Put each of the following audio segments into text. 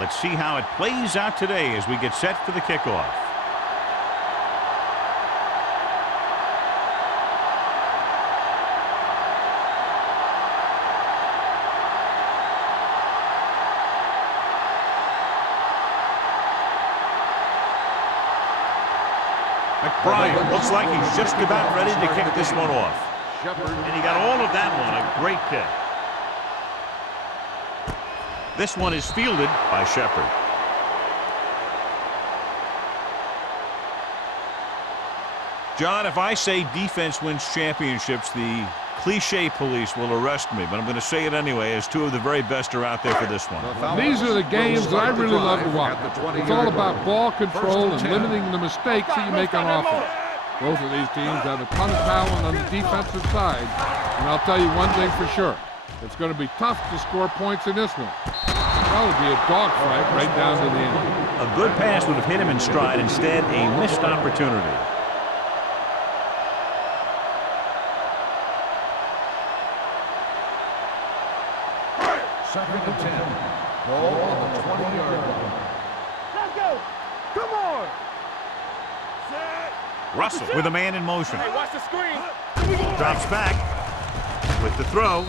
Let's see how it plays out today as we get set for the kickoff. McBrien looks like he's just about ready to kick this one off. And he got all of that one, a great kick. This one is fielded by Shepard. John, if I say defense wins championships, the cliche police will arrest me, but I'm going to say it anyway, as two of the very best are out there for this one. These are the games that I really love to watch. It's all about ball control and limiting the mistakes that you make on offense. Both of these teams have a ton of talent on the defensive side, and I'll tell you one thing for sure. It's going to be tough to score points in this one. It'll probably be a dogfight right down to the end. A good pass would have hit him in stride. Instead, a missed opportunity. Second and 10. Ball on the 20-yard line. Let's go. Come on. Russell with a man in motion. Hey, watch the screen. Drops back with the throw.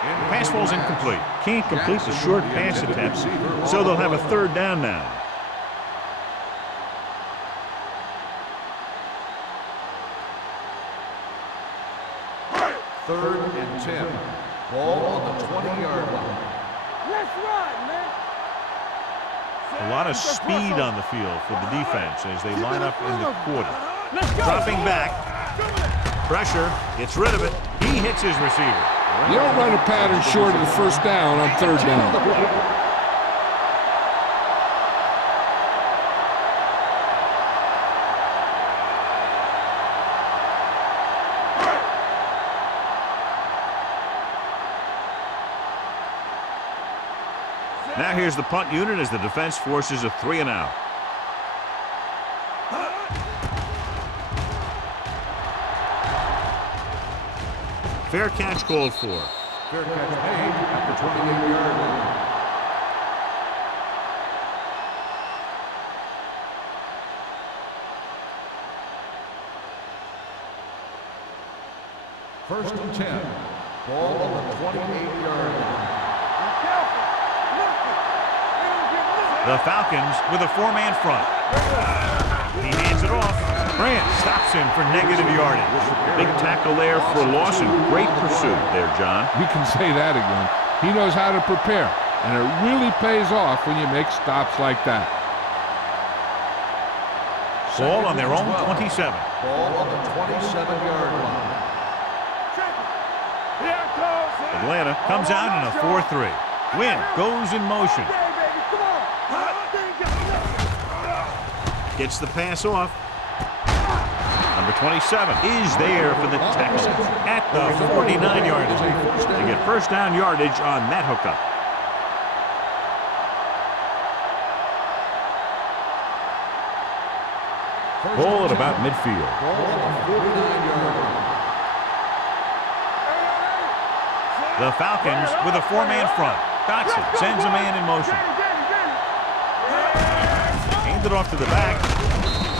The pass falls incomplete. Can't complete the short pass attempt, so they'll have a third down now. Third and 10. Ball on the 20-yard line. Let's run, man. A lot of speed on the field for the defense as they line up in the quarter. Dropping back. Pressure. Gets rid of it. He hits his receiver. You don't run a pattern short of the first down on third down. Now here's the punt unit as the defense forces a 3 and out. Fair catch called for. Fair catch made at the 28-yard line. First and 10. Ball on the 28-yard line. The Falcons with a 4-man front. He hands it off. Grant stops him for negative yardage. Big tackle there for loss and great pursuit there, John. You can say that again. He knows how to prepare, and it really pays off when you make stops like that. Ball on their own 27. Ball on the 27-yard line. Atlanta comes out in a 4-3. Wynn goes in motion. Gets the pass off. Number 27 is there for the Texans at the 49-yard line to get first down yardage on that hookup. Ball at about midfield. Ball on the 49-yard line. The Falcons with a 4-man front. Dotson sends a man in motion. Hand it off to the back.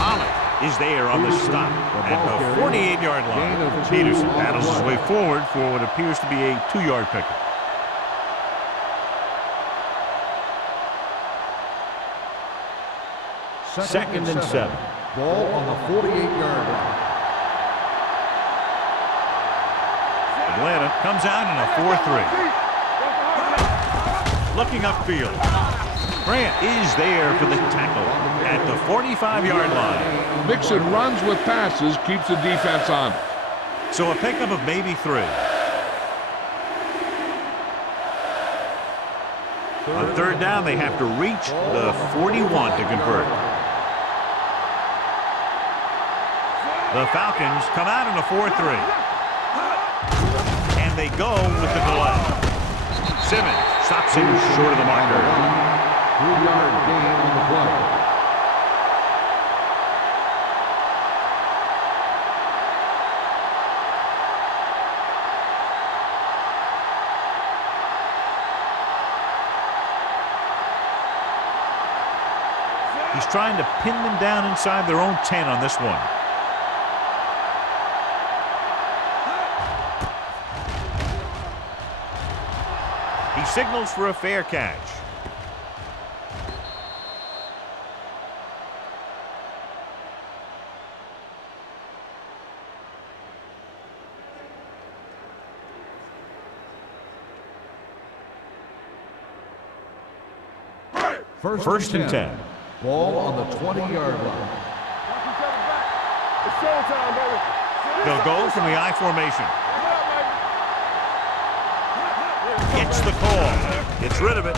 Holland is there on the stop at the 48-yard line. Peterson battles his way forward for what appears to be a 2-yard pickup. Second and 7. Ball on the 48-yard line. Atlanta comes out in a 4-3. Looking upfield. Grant is there for the tackle at the 45-yard line. Mixing runs with passes keeps the defense on. So a pickup of maybe 3. On third down, they have to reach the 41 to convert. The Falcons come out in a 4-3. And they go with the delay. Simmons stops him short of the marker. 3-yard gain on the play. He's trying to pin them down inside their own 10 on this one. He signals for a fair catch. First and 10. Ball on the 20-yard line. It's showtime, baby. They'll go from the I formation. Gets the call. Gets rid of it.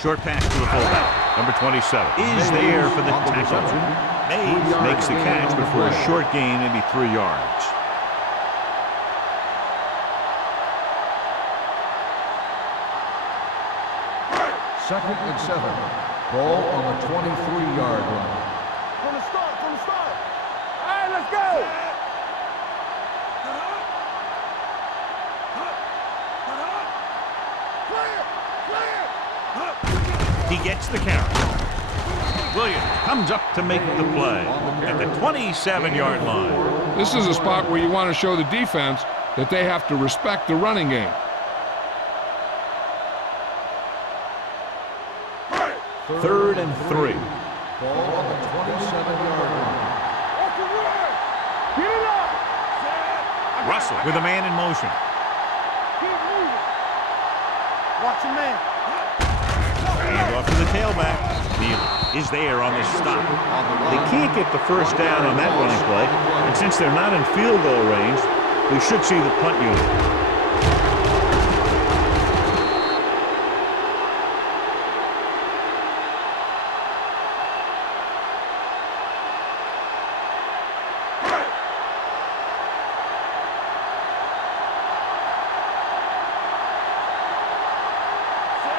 Short pass to the fullback. Number 27 is there for the tackle. Mays makes the catch, but for a short gain, maybe 3 yards. Second and 7. Ball on the 23-yard line. From the start, from the start. All right, let's go. He gets the carry. Williams comes up to make the play at the 27-yard line. This is a spot where you want to show the defense that they have to respect the running game. Third and 3. Ball on the 27-yard line. That's the word. Get it up. Russell with a man in motion. Keep moving. Watch your man. Hand off to the tailback. Neal is there on the stop. They can't get the first down on that running play, and since they're not in field goal range, we should see the punt unit.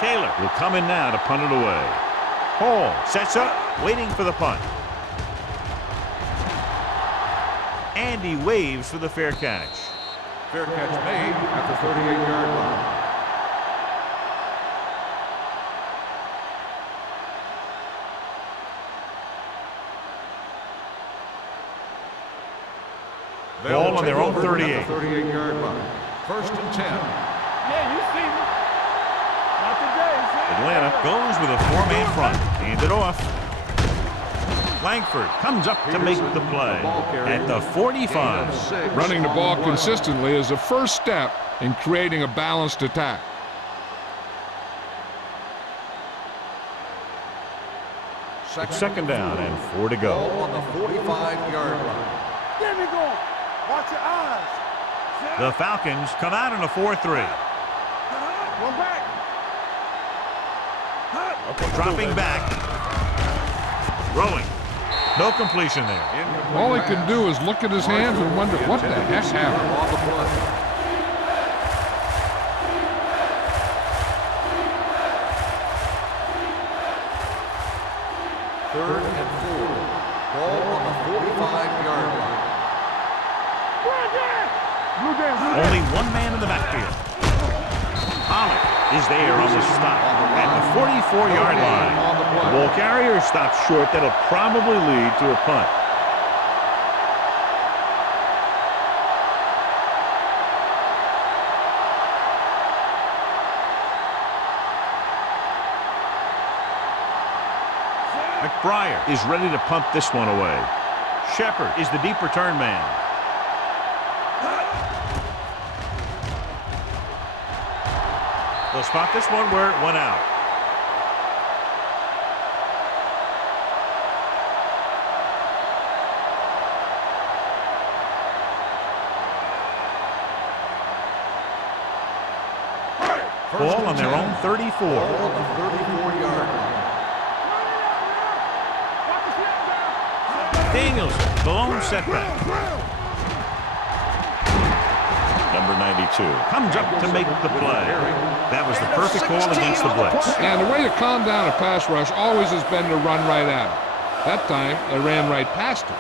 Taylor will come in now to punt it away. Hall sets up, waiting for the punt. And he waves for the fair catch. Fair catch made at the 38-yard line. Ball on their own 38. 38-yard line. First and 10. Yeah, you see me. Not today, see? Atlanta goes with a 4-man front. Hand it off. Langford comes up to make the play at the 45. Running the ball consistently is the first step in creating a balanced attack. It's second down and 4 to go. Ball on the 45-yard line. Get me going. Watch your eyes. The Falcons come out in a 4-3. One back. Dropping back. Throwing. No completion there. All he can do is look at his hands and wonder what the heck happened. On the play. Third and 4. Ball on the 45-yard line. Only one man in the backfield. Pollard is there on the stop at the 44-yard line. The ball carrier stops short. That'll probably lead to a punt. McBriar is ready to punt this one away. Shepard is the deep return man. They'll spot this one where it went out. Ball on their own 34. Ball on the 34-yard line. Daniels, the lone setback. Number 92 comes up to make the play. That was the perfect call against the blitz. And the way to calm down a pass rush always has been to run right at him. That time, they ran right past him.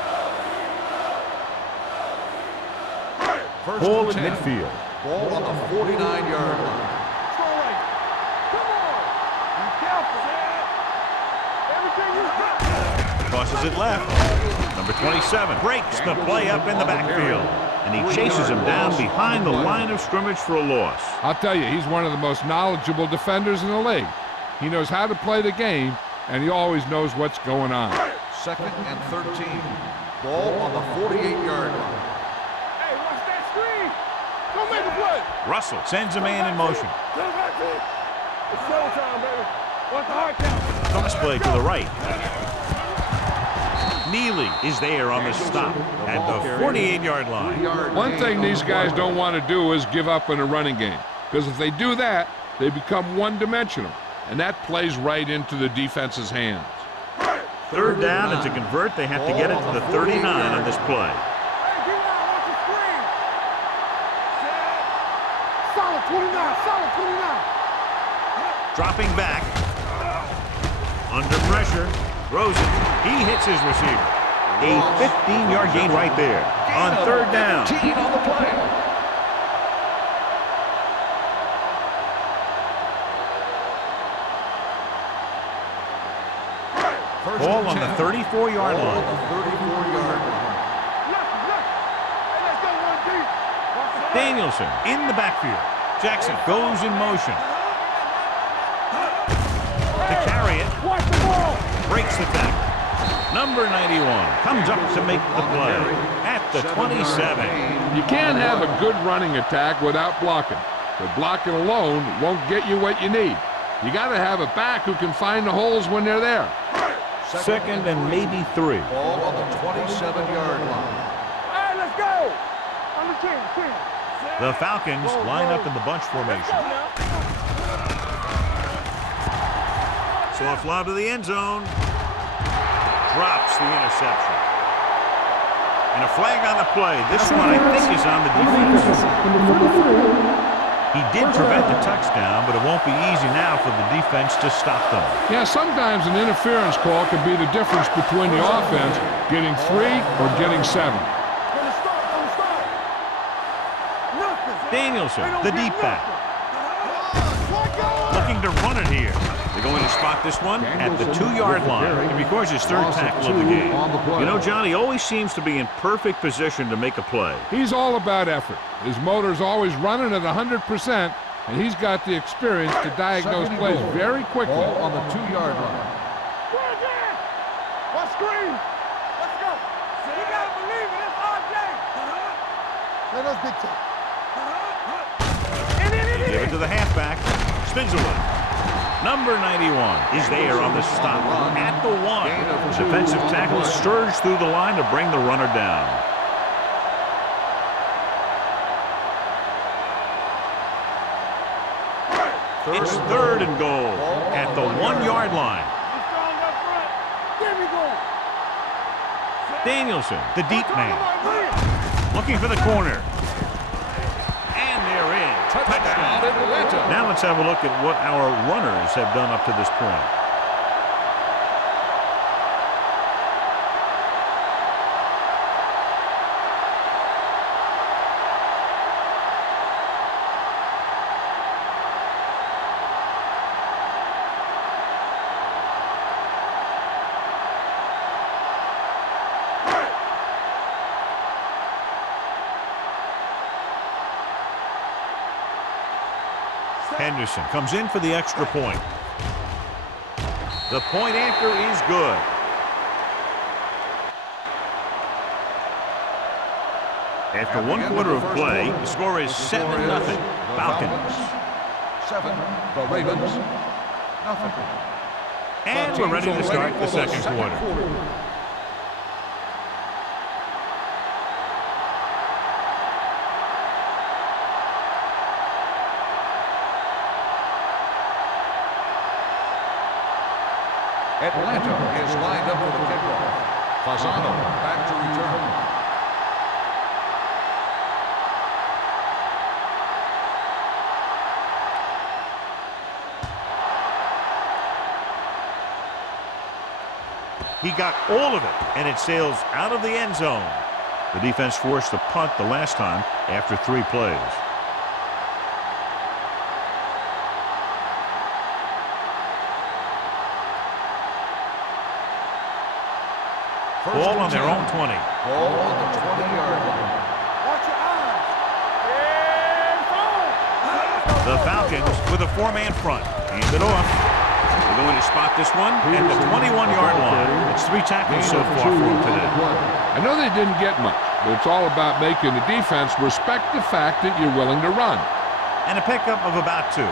Ball at midfield. Ball on the 49-yard line. Come on. Be careful. Everything you got. Tosses it left. Number 27 breaks the play up in the backfield. And he chases him down behind the line of scrimmage for a loss. I'll tell you, he's one of the most knowledgeable defenders in the league. He knows how to play the game, and he always knows what's going on. 2nd and 13. Ball on the 48-yard line. Hey, watch that screen. Don't make a play. Russell sends a man in motion. It's showtime, baby. Watch the hard count. Toss play to the right. Neely is there on the stop at the 48-yard line. One thing these guys don't want to do is give up in a running game, because if they do that, they become one-dimensional, and that plays right into the defense's hands. 3rd down, and to convert, they have to get it to the 39 on this play. Hey, get out. Watch the screen. Solid 29. Solid 29. Dropping back. Under pressure. Throws it. He hits his receiver. A 15-yard gain right there on 3rd down. 15 on the play. Ball on the 34-yard line. 34-yard line. Hey, let's go, one deep. Watch the Danielson in the backfield. Jackson goes in motion. To carry it. Watch the ball. Breaks the tackle. Number 91 comes up to make the play at the 27. You can't have a good running attack without blocking, but blocking alone won't get you what you need. You got to have a back who can find the holes when they're there. 2nd and maybe 3. Ball on the 27-yard line. Hey, let's go. On the team. The Falcons line up in the bunch formation. Soft lob to the end zone. Drops the interception. And a flag on the play. This one, I think, is on the defense. He did prevent the touchdown, but it won't be easy now for the defense to stop them. Yeah, sometimes an interference call can be the difference between the offense getting 3 or getting 7. Danielson, the deep back. Looking to run it here. They're going to spot this one at the 2-yard line. And because his 3rd tackle of the game. You know, John, he always seems to be in perfect position to make a play. He's all about effort. His motor's always running at 100%, and he's got the experience to diagnose plays very quickly. Ball on the 2-yard line. What screen? Let's go. You gotta believe it. It's our game. Let us big time. Give it to the halfback. Spins away. Number 91 is there on the stop at the 1. Defensive tackle surged through the line to bring the runner down. It's 3rd and goal at the 1-yard line. Danielson, the deep man, looking for the corner. And they're in. Touchdown. Now let's have a look at what our runners have done up to this point. Henderson comes in for the extra point. The point after is good. After 1 quarter of play, the score is 7-0. Falcons. 7, the Ravens, nothing. And we're ready to start the second quarter. Atlanta is lined up for the kickoff. Fasano back to return. He got all of it, and it sails out of the end zone. The defense forced the punt the last time after 3 plays. Ball on their own 20. Ball on the 20-yard line. Watch your eyes. Yeah, The Falcons with a four-man front. Hand it off. They're going to spot this one at the 21-yard line. It's 3 tackles so far for them today. I know they didn't get much, but it's all about making the defense respect the fact that you're willing to run. And a pickup of about 2. 2nd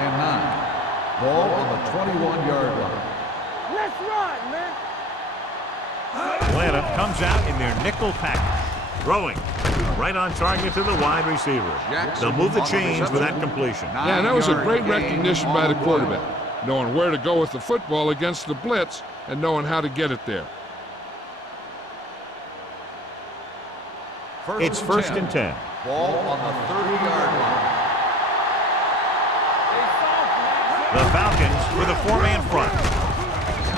and 9. Ball on the 21-yard line. let's run, man. Atlanta comes out in their nickel package. Throwing. Right on target to the wide receiver. They'll move the chains with that completion. Yeah, that was a great recognition by the quarterback, knowing where to go with the football against the blitz and knowing how to get it there. It's 1st and 10. Ball on the 30-yard line. The Falcons with a four-man front.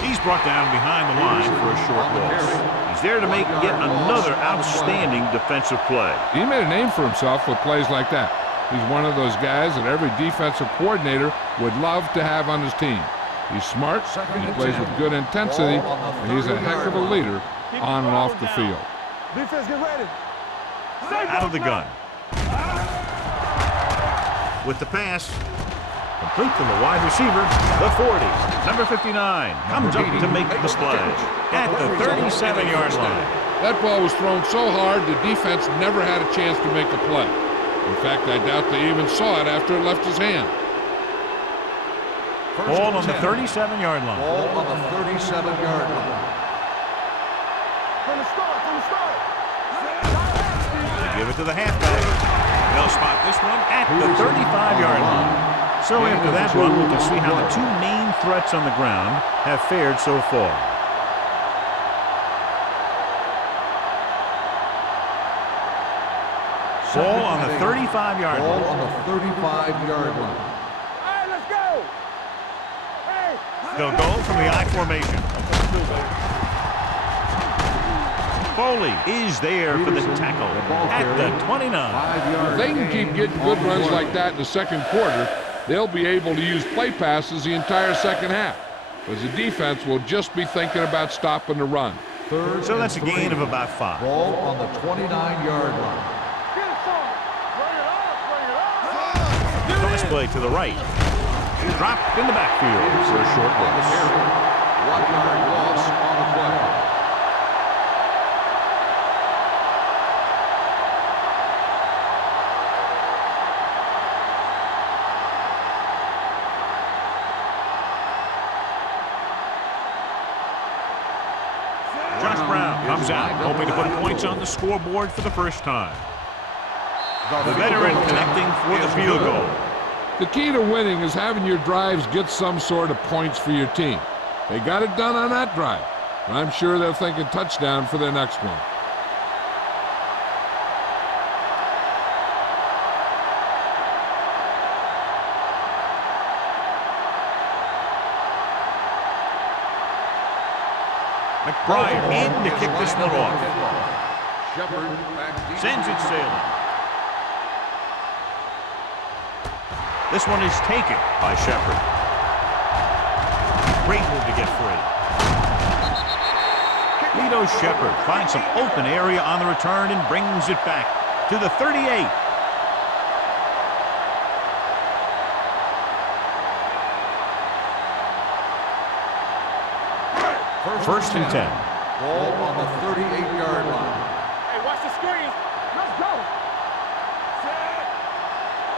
He's brought down behind the line for a short loss. He's there to make yet another outstanding defensive play. He made a name for himself with plays like that. He's one of those guys that every defensive coordinator would love to have on his team. He's smart, he plays with good intensity, and he's a heck of a leader on and off the field. Defense, get ready. Out of the gun. With the pass. Complete to the wide receiver, the 40. Number 59 comes up to make the splash at the 37-yard line. That ball was thrown so hard the defense never had a chance to make a play. In fact, I doubt they even saw it after it left his hand. Ball on the 37-yard line. Ball on the 37-yard line. From the start. They give it to the halfback. They'll spot this one at the 35-yard line. So after that run, we can see how the 2 main threats on the ground have fared so far. Ball on the 35-yard line. Ball on the 35-yard line. All right, let's go. Hey. They'll go from the I formation. Foley is there for the tackle at the 29. If they can keep getting good runs like that in the second quarter, they'll be able to use play passes the entire second half, because the defense will just be thinking about stopping the run. So that's a gain of about 5. Ball on the 29-yard line. Get it, son. Bring it up. Toss play to the right. Dropped in the backfield for a short loss. 1-yard loss on the play. Comes out, hoping to put points on the scoreboard for the first time. The veteran connecting for the field goal. The key to winning is having your drives get some sort of points for your team. They got it done on that drive, and I'm sure they're thinking touchdown for their next one. McBride in to kick this one off. Sends it sailing. This one is taken by Shepard. Great move to get free. Lito Shepard finds some open area on the return and brings it back to the 38. First and 10. Ball on the 38-yard line. Hey, watch the screen. Let's go.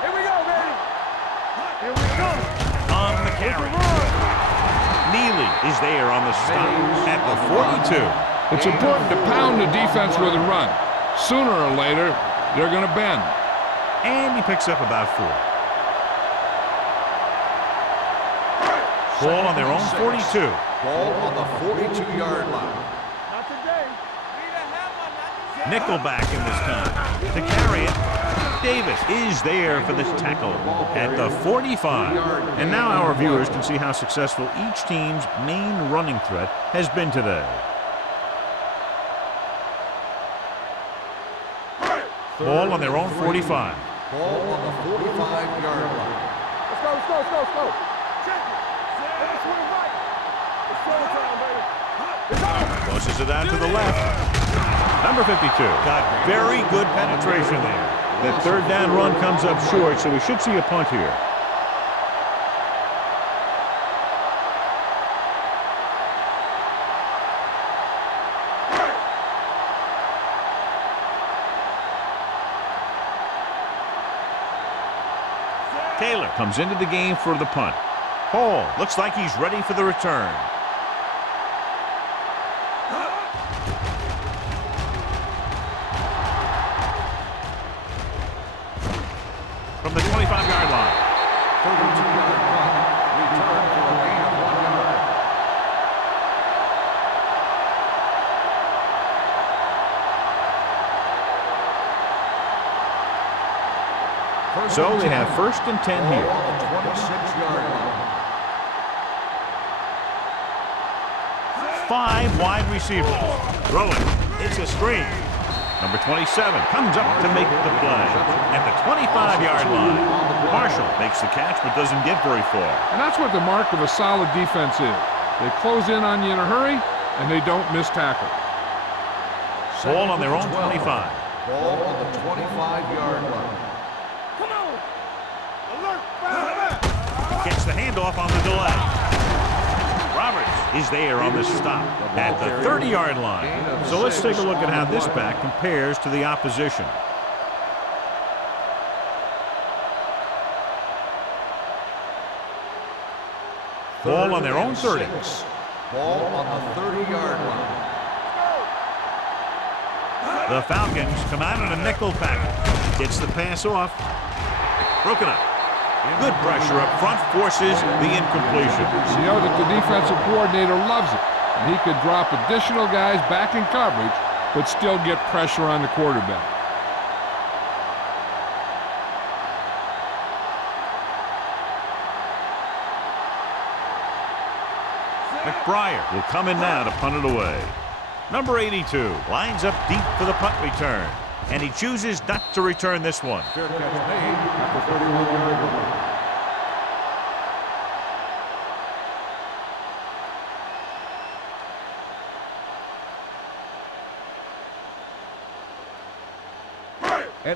Here we go, baby. Here we go. On the carry. Neely is there on the stop at the 42. It's important to pound the defense with a run. Sooner or later, they're going to bend. And he picks up about 4. Ball on their own 42. Ball on the 42-yard line. Not today. Nickelback in this time. To carry it, Davis is there for the tackle at the 45. And now our viewers can see how successful each team's main running threat has been today. Ball on their own 45. Ball on the 45-yard line. Let's go. Check it. Let us swing right. It's showtime, baby. Closes it out to the left. Number 52 got very good penetration there. That third down run comes up short, so we should see a punt here. Taylor comes into the game for the punt. Hall looks like he's ready for the return. From the 25-yard line. 32-yard punt. Return for a gain of 1 yard. So they have 1st and 10 here. On the 26-yard line. 5 wide receivers. Throwing. It's a screen. Number 27 comes up to make the play. At the 25-yard line. Marshall makes the catch but doesn't get very far. And that's what the mark of a solid defense is. They close in on you in a hurry, and they don't miss tackle. Ball on their own 25. Ball on the 25-yard line. Come on. Alert. Back. Gets the handoff on the delay. Roberts is there on the stop at the 30-yard line. So let's take a look at how this back compares to the opposition. Ball on their own 30. Ball on the 30-yard line. The Falcons come out in a nickel package. Gets the pass off. Broken up. Good pressure up front forces the incompletion. You know that the defensive coordinator loves it. And he could drop additional guys back in coverage, but still get pressure on the quarterback. McBriar will come in now to punt it away. Number 82 lines up deep for the punt return. And he chooses not to return this one. Fair catch made at the 31-yard line.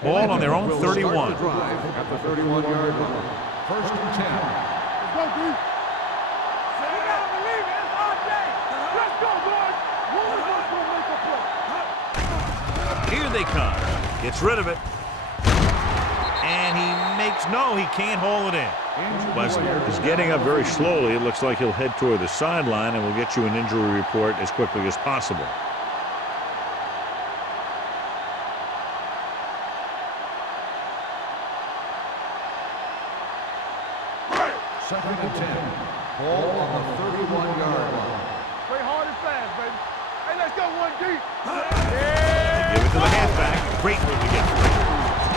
Ball on their own 31. Drive at the 31-yard line. 1st and 10. Let's go, D. You gotta believe it. It's our day. Let's go, boys. One of us gonna make a play. Here they come. Gets rid of it. And he can't haul it in. Wesley is getting up very slowly. It looks like he'll head toward the sideline, and we'll get you an injury report as quickly as possible. Second and 10. Ball on the 31-yard line. Play hard and fast, baby. Hey, let's go, 1D. They give it to the halfback. Great move to get free.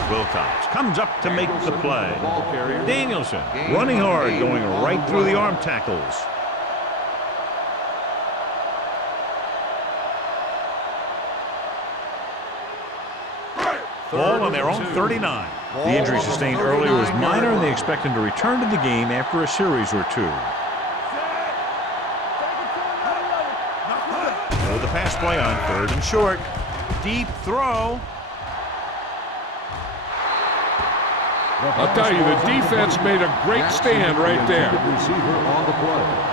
Wilcox comes up to make the play. Danielson running hard, going right through the arm tackles. Ball on their own 39. The injury sustained earlier was minor, and they expect him to return to the game after a series or two. So the pass play on 3rd and short. Deep throw. I'll tell you, the defense made a great stand right there. Receiver on the play.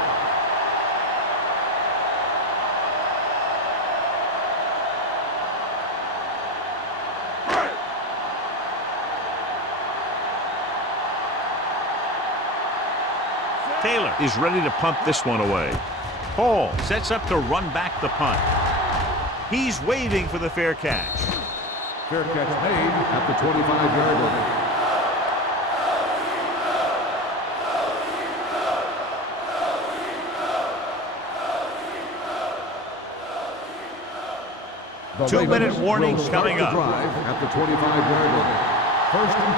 Taylor is ready to punt this one away. Hall sets up to run back the punt. He's waiting for the fair catch. Fair catch made at the 25-yard line. The 2-minute Ravens warning will start coming the up. drive at the 25-yard line. 1st and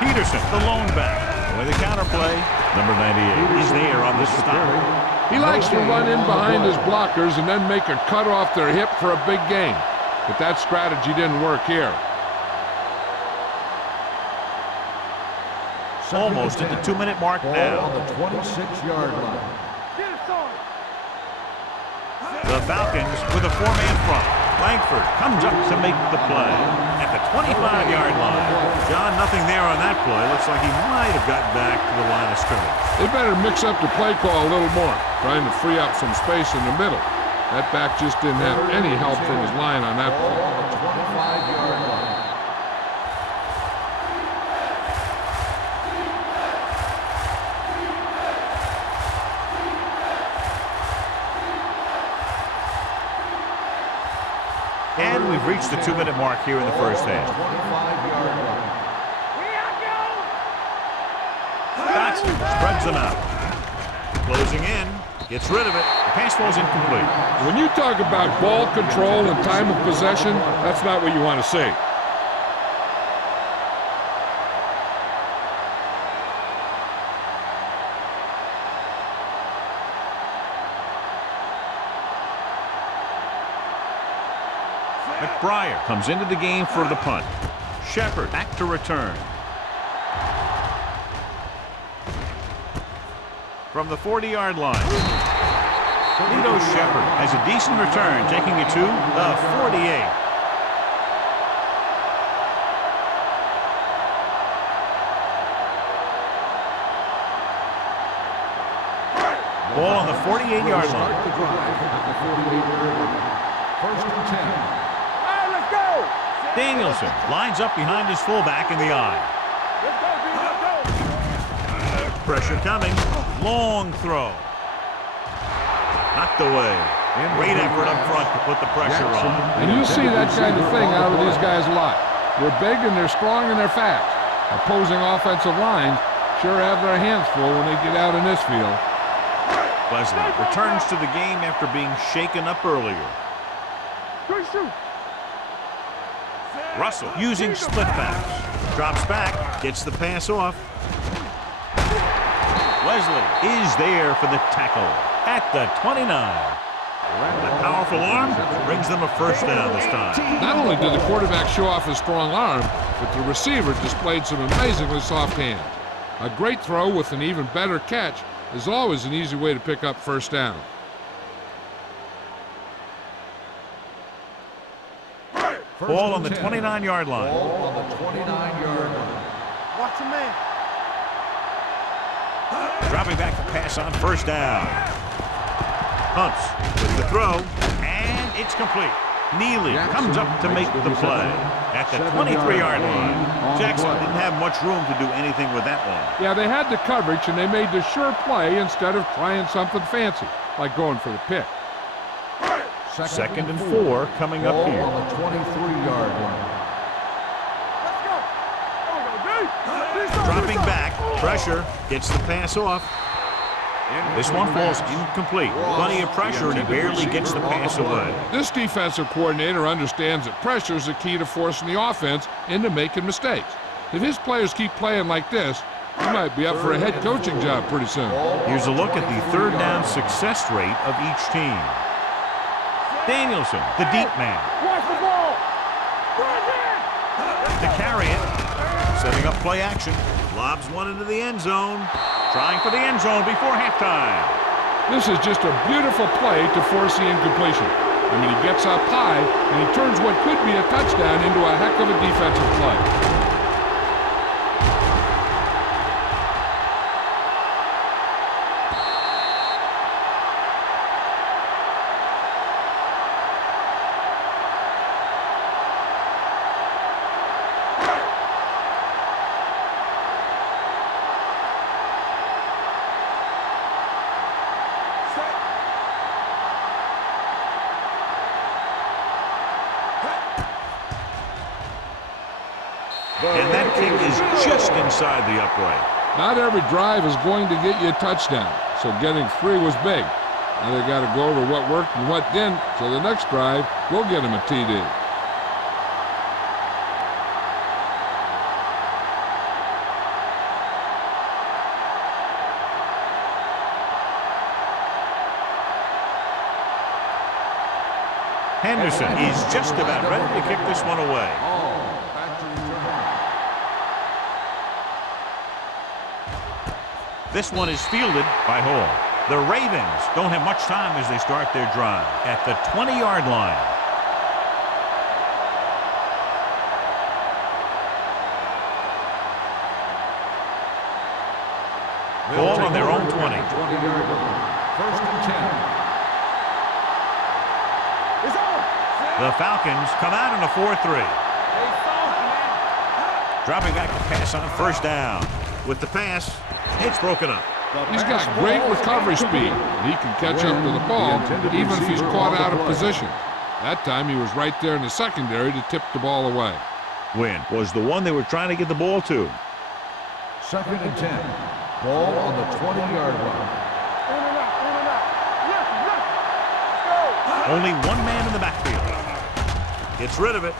10. Peterson, the lone back. With the counterplay, number 98 is there on the stop. He likes to run in behind his blockers and then make a cut off their hip for a big gain. But that strategy didn't work here. Almost at the 2-minute mark Ball now. on the 26-yard line. Get it, son. The Falcons with a four-man front. Langford comes up to make the play at the 25-yard line. John, nothing there on that play. Looks like he might have gotten back to the line of scrimmage. They better mix up the play call a little more, trying to free up some space in the middle. That back just didn't have any help from his line on that Ball play. on the 25-yard line. And we've reached the 2-minute mark here in the first half. 25-yard line. Dotson spreads them out. Closing in. Gets rid of it. The pass falls incomplete. When you talk about ball control and time of possession, that's not what you want to see. McBriar comes into the game for the punt. Shepard back to return. From the 40-yard line. Lito Shepard has a decent return, taking it to the 48. Ball on the 48-yard line. Start the drive at the 48-yard line. First and 10. All right, let's go. Danielson lines up behind his fullback in the eye. Let's go, D. Let's go. Pressure coming. Long throw. Knocked away. Great effort up front to put the pressure on. And you see that kind of thing out of these guys a lot. They're big and they're strong and they're fast. Opposing offensive lines sure have their hands full when they get out in this field. Wesley returns to the game after being shaken up earlier. Good shoot. Russell using split backs. Drops back, gets the pass off. Wesley is there for the tackle at the 29. A powerful arm brings them a first down this time. Not only did the quarterback show off his strong arm, but the receiver displayed some amazingly soft hands. A great throw with an even better catch is always an easy way to pick up first down. Ball on the 29-yard line. Ball on the 29-yard line. Watch your man. Dropping back to pass on first down. Hunts with the throw, and it's complete. Neely comes up to make the play at the 23-yard line. Jackson didn't have much room to do anything with that one. Yeah, they had the coverage and they made the sure play instead of trying something fancy, like going for the pick. Second and 4 coming up here. Ball on the 23-yard line. Let's go. There we go, D. Dropping back, pressure, gets the pass off. This one falls incomplete. Plenty of pressure, and he barely gets the pass away. This defensive coordinator understands that pressure is the key to forcing the offense into making mistakes. If his players keep playing like this, he might be up for a head coaching job pretty soon. Here's a look at the third down success rate of each team. Danielson, the deep man, Watch the ball. Right there. to carry it. Setting up play action. Lobs one into the end zone. Trying for the end zone before halftime. This is just a beautiful play to force the incompletion. I mean, he gets up high, and he turns what could be a touchdown into a heck of a defensive play. And that kick is just inside the upright. Not every drive is going to get you a touchdown, so getting 3 was big. Now they got to go over what worked and what didn't, so the next drive will get him a TD. Henderson is just about ready to kick this one away. Back to return. This one is fielded by Hall. The Ravens don't have much time as they start their drive at the 20-yard line. Ball on their own 20. 20-yard line. First and 10. The Falcons come out in a 4-3. Dropping back to pass on first down. With the pass, it's broken up. He's got great recovery speed, and he can catch up to the ball even if he's caught out of position. That time he was right there in the secondary to tip the ball away. Win was the one they were trying to get the ball to. Second and 10. Ball on the 20-yard line. Only one man in the backfield. Gets rid of it.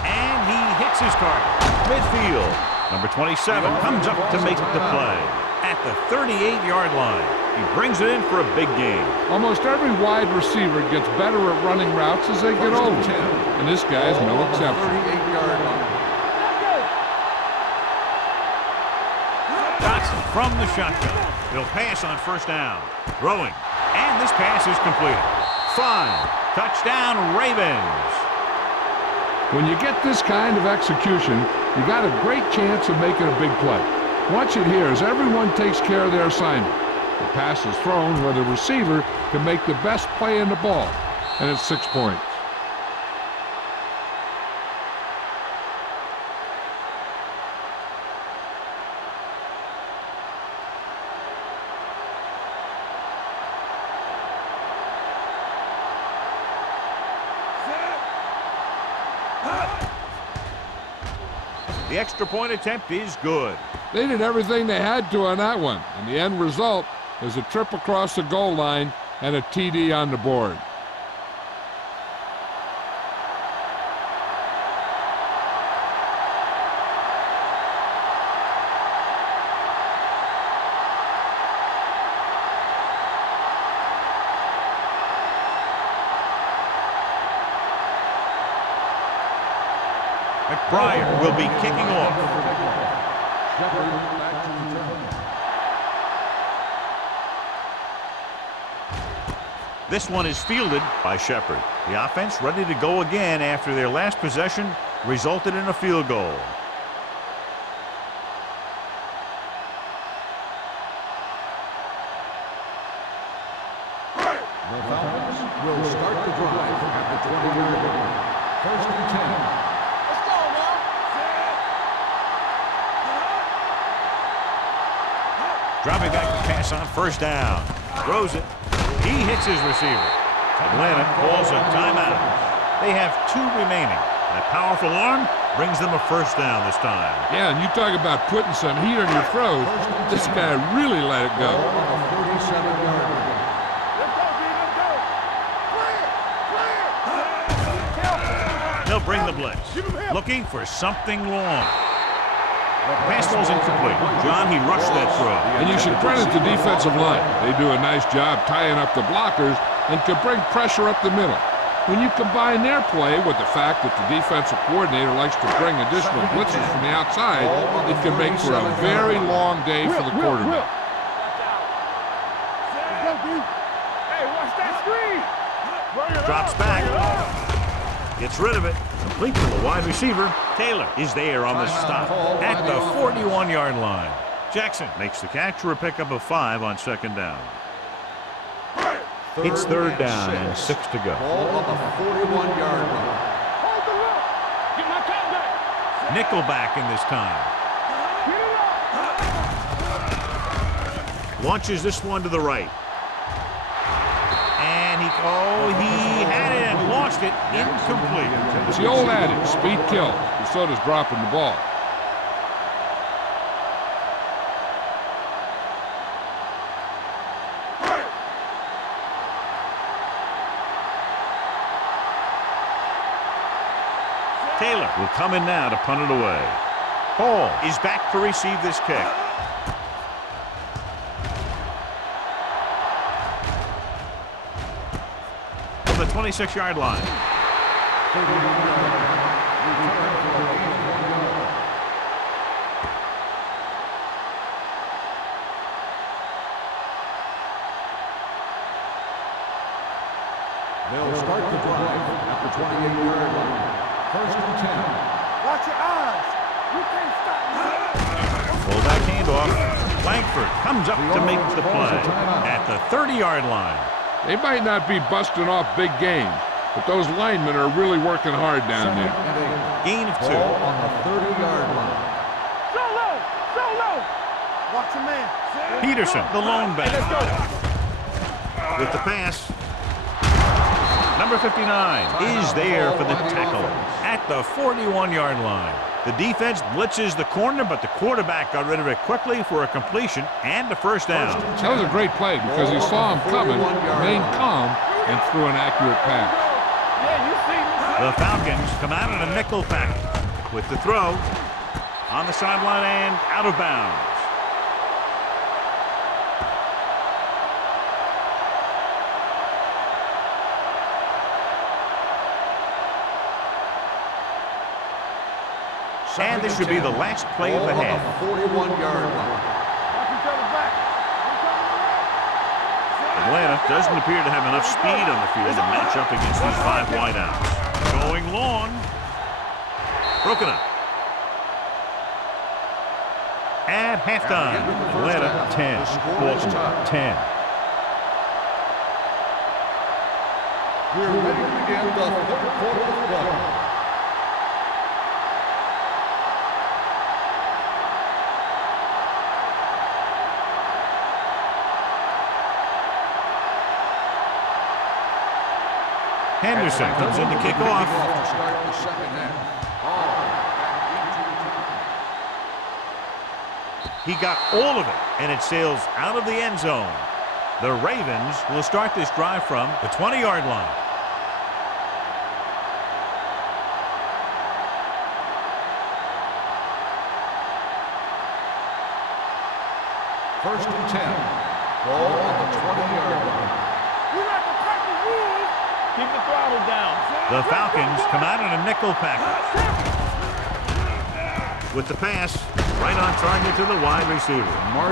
And he hits his target. Midfield. Number 27 comes up to make the play. At the 38-yard line. He brings it in for a big game. Almost every wide receiver gets better at running routes as they get older. And this guy is no exception. 38-yard line. Johnson from the shotgun. He'll pass on first down. Throwing. And this pass is completed. 5. Touchdown, Ravens. When you get this kind of execution, you got a great chance of making a big play. Watch it here as everyone takes care of their assignment. The pass is thrown where the receiver can make the best play in the ball, and it's 6 points. The extra point attempt is good. They did everything they had to on that one, and the end result is a trip across the goal line and a TD on the board. McBride will be kicking off. This one is fielded by Shepard. The offense ready to go again after their last possession resulted in a field goal. The Falcons will start the drive at the 20-yard line. First and 10. Dropping back to pass on first down. Throws it. He hits his receiver. Atlanta calls a timeout. They have 2 remaining. That powerful arm brings them a first down this time. Yeah, and you talk about putting some heat on your throws. This guy really let it go. Ball on the 37-yard line. They'll bring the blitz. Looking for something long. Pass falls incomplete. John, he rushed that throw. And you should credit the defensive line. They do a nice job tying up the blockers and can bring pressure up the middle. When you combine their play with the fact that the defensive coordinator likes to bring additional blitzes from the outside, it can make for a very long day for the quarterback. Drops back. Gets rid of it. Complete to the wide receiver. Taylor is there on the stop at the 41-yard line. Jackson makes the catch for a pickup of 5 on second down. It's third down and 6 to go. Ball on the 41-yard line. Nickelback in this time. Launches this one to the right. And he had it and launched it incomplete. It's the old adage, speed kills, and so does dropping the ball. Taylor will come in now to punt it away. Hall is back to receive this kick. From the 26-yard line. They'll start the drive at the 28-yard line. First and 10. Watch your eyes. You can't stop me. Fullback handoff. Langford comes up to make the play at the 30-yard line. They might not be busting off big games, but those linemen are really working hard down there. Gain of 2. Ball on the 30-yard line. So low. So low. Watch your man. Peterson, the lone back. With the pass. Number 59 is there for the tackle at the 41-yard line. The defense blitzes the corner, but the quarterback got rid of it quickly for a completion and a first down. That was a great play because he saw him coming, remained calm, and threw an accurate pass. The Falcons come out in a nickel package with the throw on the sideline and out of bounds. And this should be the last play of the half. 41-yard line. Atlanta doesn't appear to have enough speed on the field to match up against these 5 wideouts. Going long. Broken up. At halftime, Atlanta 10, Baltimore 10. We're ready to begin the third quarter of play. Henderson comes in to kick off. To start the second half. He got all of it, and it sails out of the end zone. The Ravens will start this drive from the 20-yard line. First and 10. Ball on the 20-yard line. Keep the throttle down. The Falcons come out in a nickel package. With the pass, right on target to the wide receiver.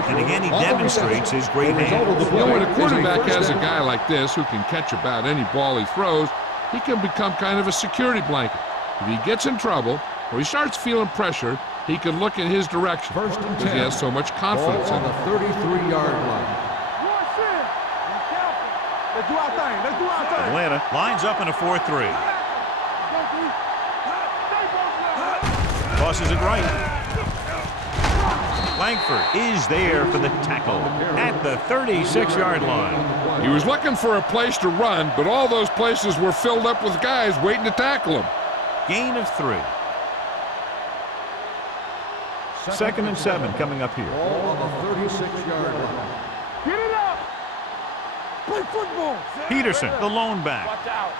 And again, he demonstrates his great hands. You know, when a quarterback has a guy like this who can catch about any ball he throws, he can become kind of a security blanket. If he gets in trouble or he starts feeling pressure, he can look in his direction First and 10. because he has so much confidence Ball in on him. the 33-yard line. Let's do our thing. Let's do our thing. Atlanta lines up in a 4-3. Tosses it right. Langford is there for the tackle at the 36-yard line. He was looking for a place to run, but all those places were filled up with guys waiting to tackle him. Gain of 3. Second and 7 coming up here. Ball on the 36-yard line. Get it up. Play football. Peterson, the lone back. Watch out.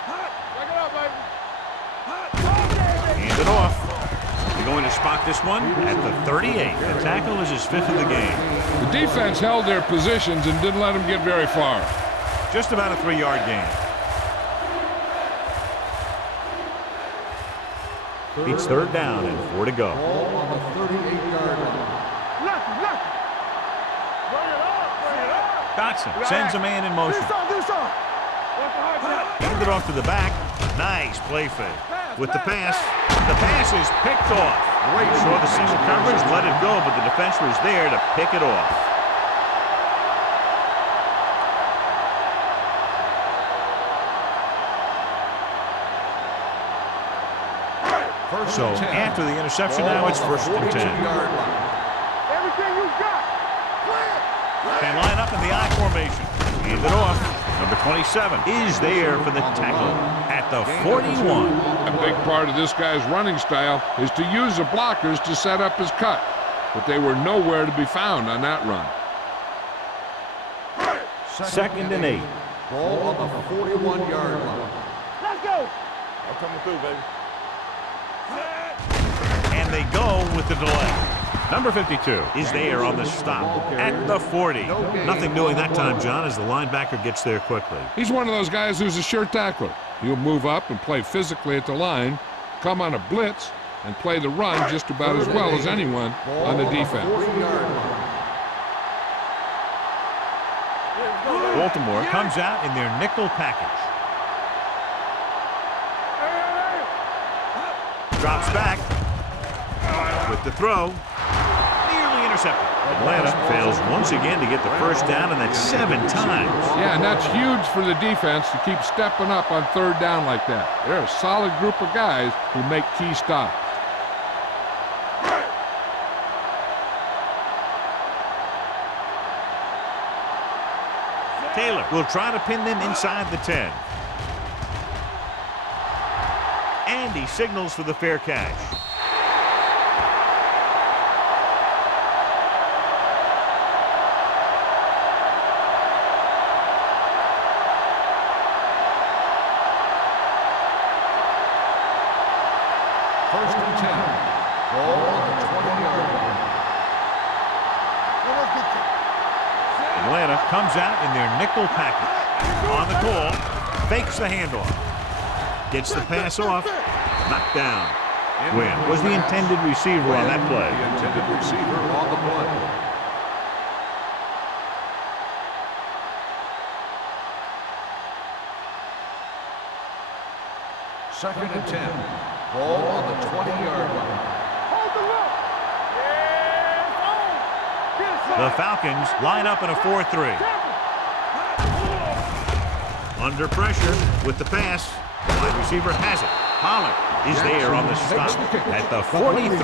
Back it up, baby. Hand it off. They're going to spot this one at the 38. The tackle is his 5th of the game. The defense held their positions and didn't let them get very far. Just about a 3-yard gain. It's third down and 4 to go. Ball on the 38-yard line. Left. Bring it up. Dotson sends a man in motion. Do something. Hand it off to the back. Nice play fake. With the pass is picked off. Saw the single coverage, let it go, but the defense was there to pick it off. So after the interception, now it's first and 10. Everything you got. Play it. They line up in the I formation. Hand it off. Number 27 is there for the tackle at the 41. A big part of this guy's running style is to use the blockers to set up his cut, but they were nowhere to be found on that run. Second and 8. Ball on the 41-yard line. Let's go. I'm coming through, baby. And they go with the delay. Number 52 is there on the stop at the 40. Nothing doing that time, John, as the linebacker gets there quickly. He's one of those guys who's a sure tackler. He'll move up and play physically at the line, come on a blitz, and play the run just about as well as anyone on the defense. Baltimore comes out in their nickel package. Drops back with the throw. Nearly intercepted. Atlanta fails once again to get the first down, and that's 7 times. Yeah, and that's huge for the defense to keep stepping up on third down like that. They're a solid group of guys who make key stops. Taylor will try to pin them inside the 10. And he signals for the fair catch. First and 10. Ball on the 20-yard line. Atlanta comes out in their nickel package. On the call, fakes the handoff. Gets the pass off, knocked down. Wynn was the intended receiver on that play. The intended receiver on the play. Second and 10. Ball on the 20-yard line. The Falcons line up in a 4-3. Under pressure with the pass. Wide receiver has it. Pollard is there on the stop at the 43.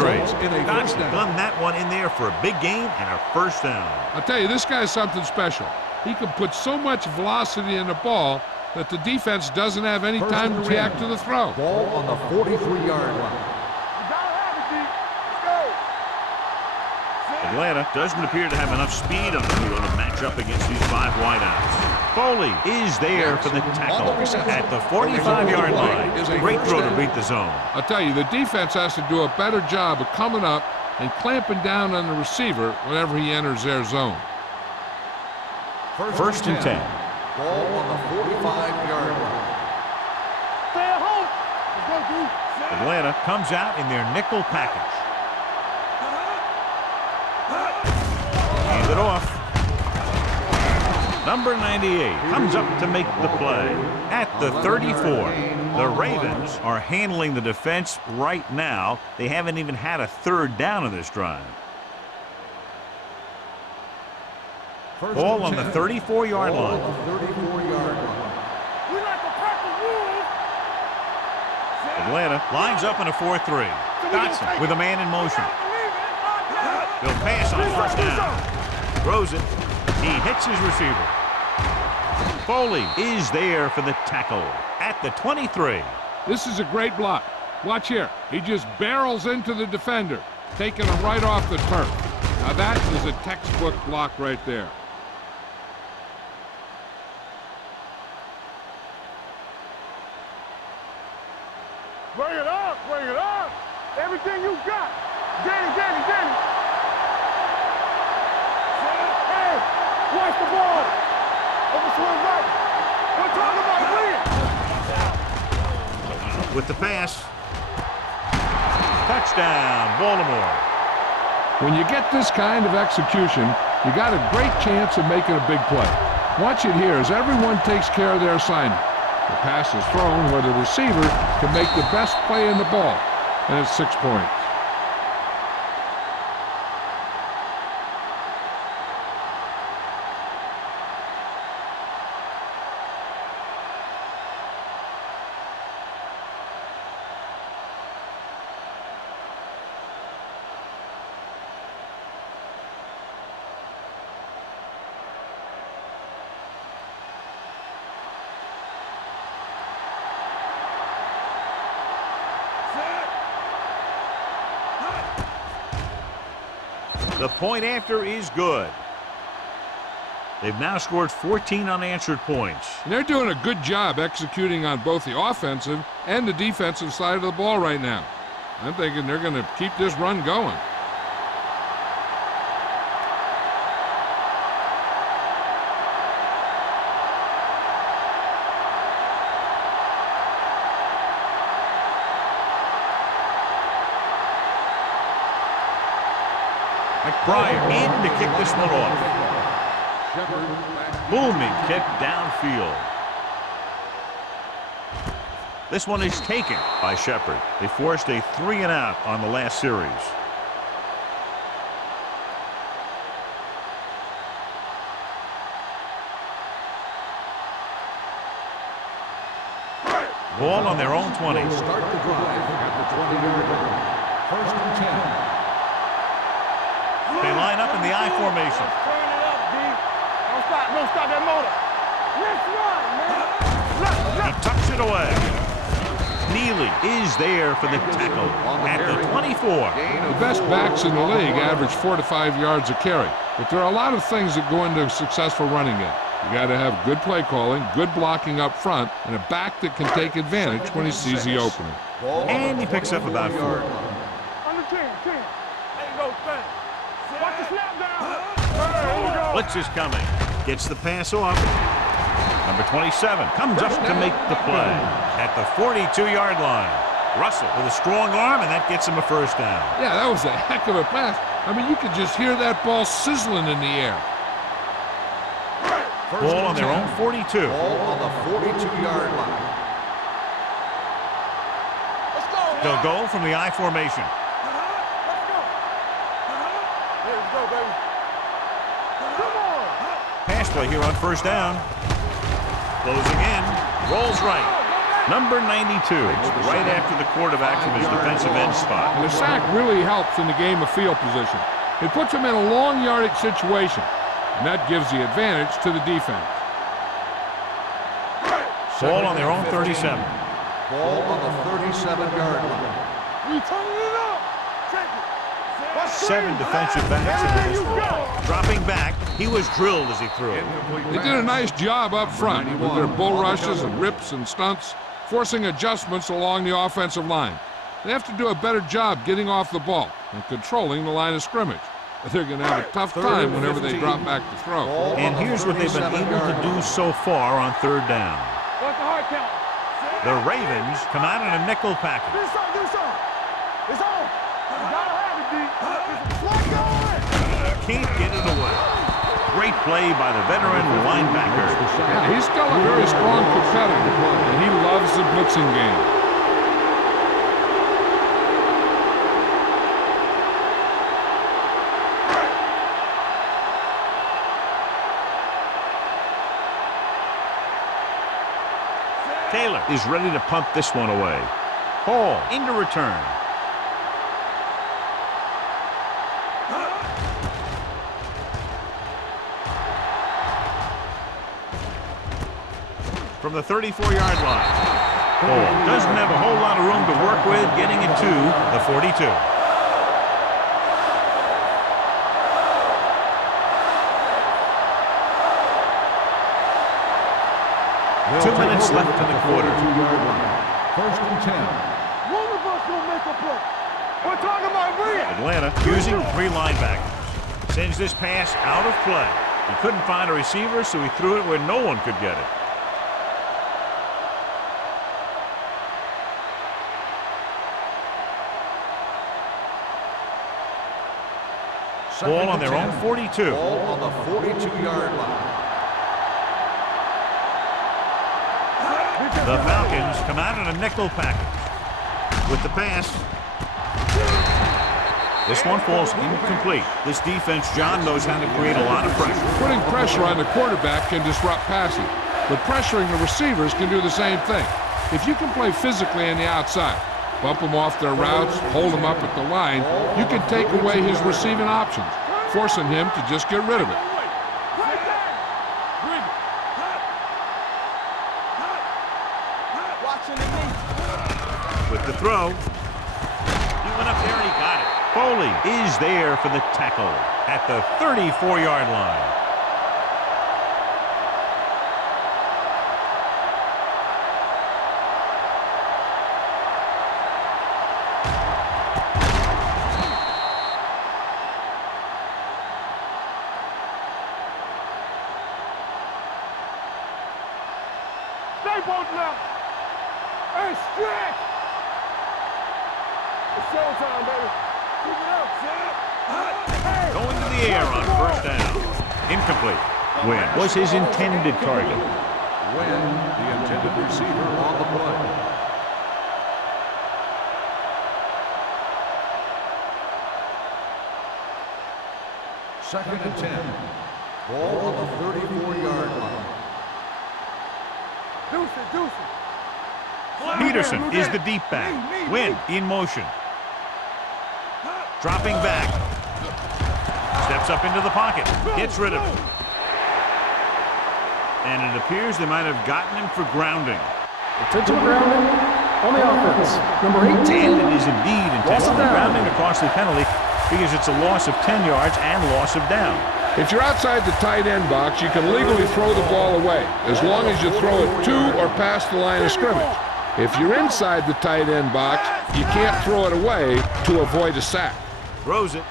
Dodson done that one in there for a big gain and a first down. I'll tell you, this guy's something special. He can put so much velocity in the ball that the defense doesn't have any time to react to the throw. Ball on the 43-yard line. Atlanta doesn't appear to have enough speed on the field to match up against these 5 wideouts. Foley is there for the tackle at the 45-yard line. Great throw to beat the zone. I'll tell you, the defense has to do a better job of coming up and clamping down on the receiver whenever he enters their zone. First and 10. Ball on the 45-yard line. Atlanta comes out in their nickel package. Hand it off. Number 98 comes up to make the play at the 34. The Ravens are handling the defense right now. They haven't even had a third down in this drive. Ball on the 34-yard line. Atlanta lines up in a 4-3. Dodson with a man in motion. They'll pass on first down. Throws it. He hits his receiver. Foley is there for the tackle at the 23. This is a great block. Watch here. He just barrels into the defender, taking him right off the turf. Now that is a textbook block right there. Bring it up, bring it up. Everything you got. Danny. Hey, watch the ball. Overswing right. We're talking about win. With the pass. Touchdown, Baltimore. When you get this kind of execution, you got a great chance of making a big play. Watch it here as everyone takes care of their assignment. The pass is thrown where the receiver can make the best play in the ball, and it's 6 points. The point after is good. They've now scored 14 unanswered points. And they're doing a good job executing on both the offensive and the defensive side of the ball right now. I'm thinking they're going to keep this run going. Pryor in to kick this one off. Booming kick downfield. This one is taken by Shepard. They forced a 3-and-out on the last series. Ball on their own 20. Will start the drive at the 20-yard line. First and 10. They line up in the I formation. Turn it up, D. Don't stop that motor. Let's run, man. He tucks it away. Neely is there for the tackle at the 24. The best backs in the league average 4 to 5 yards a carry. But there are a lot of things that go into a successful running game. You got to have good play calling, good blocking up front, and a back that can take advantage when he sees the opening. And he picks up about 4. Under 10. There you go, Stan. Watch the snap down. Blitz is coming. Gets the pass off. Number 27 comes up to make the play at the 42-yard line. Russell with a strong arm, and that gets him a first down. Yeah, that was a heck of a pass. I mean, you could just hear that ball sizzling in the air. Ball on their own 42. Ball on the 42-yard line. Let's go. They'll go from the I formation. Let's go. Here we go, baby. Come on. Pass play here on first down. Closing in. Rolls right. Number 92. Right after the quarterback from his defensive end spot. And the sack really helps in the game of field position. It puts them in a long yardage situation, and that gives the advantage to the defense. Ball on their own 37. Ball on the 37-yard line. We turning it up. Take it. Watch 7 defensive backs in this ball. Dropping back, he was drilled as he threw. They did a nice job up front with their bull rushes and rips and stunts, forcing adjustments along the offensive line. They have to do a better job getting off the ball and controlling the line of scrimmage. They're going to have a tough time whenever they drop back to throw. And here's what they've been able to do so far on third down. What's the hard count? The Ravens come out in a nickel package. Do something. It's on. You gotta have it, D. Let's go. Can't get it away. Great play by the veteran linebacker. Yeah, he's still a very strong competitor, and he loves the blitzing game. Taylor is ready to pump this one away. Hall into return. From the 34-yard line. Hall doesn't have a whole lot of room to work with, getting it to the 42. Two minutes left in the quarter. 42-yard line. First and 10. One of us will make a play. We're talking about real. Atlanta using 3 linebackers. Sends this pass out of play. He couldn't find a receiver, so he threw it where no one could get it. Ball on their own 42. Ball on the 42-yard line. The Falcons come out in a nickel package. With the pass. This one falls incomplete. This defense, John, knows how to create a lot of pressure. Putting pressure on the quarterback can disrupt passing, but pressuring the receivers can do the same thing. If you can play physically on the outside, bump them off their routes, hold them up at the line, you can take away his receiving options, forcing him to just get rid of it. With the throw. He went up there and he got it. Foley is there for the tackle at the 34-yard line. Stay both left. And stretch. It's showtime, baby. Keep it up, Sam. Going to the air on first down. Incomplete. Wynn was his intended target. Wynn, the intended receiver on the play. Second and 10. Ball on the 34-yard line. Deuce it. Peterson is the deep back. Wynn in motion. Dropping back. Steps up into the pocket. Gets rid of it. And it appears they might have gotten him for grounding. Intentional grounding on the offense. Number 18. And it is indeed intentional grounding across the penalty because it's a loss of 10 yards and loss of down. If you're outside the tight end box, you can legally throw the ball away, as long as you throw it to or past the line of scrimmage. If you're inside the tight end box, you can't throw it away to avoid a sack. Throws it.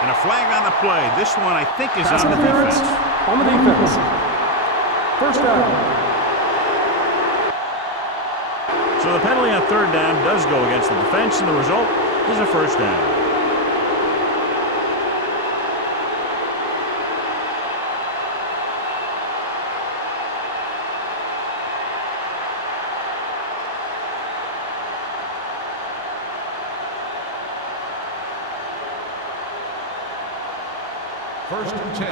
And a flag on the play. This one, I think, is on the defense. On the defense. First down. So the penalty on third down does go against the defense, and the result is a first down. First and 10.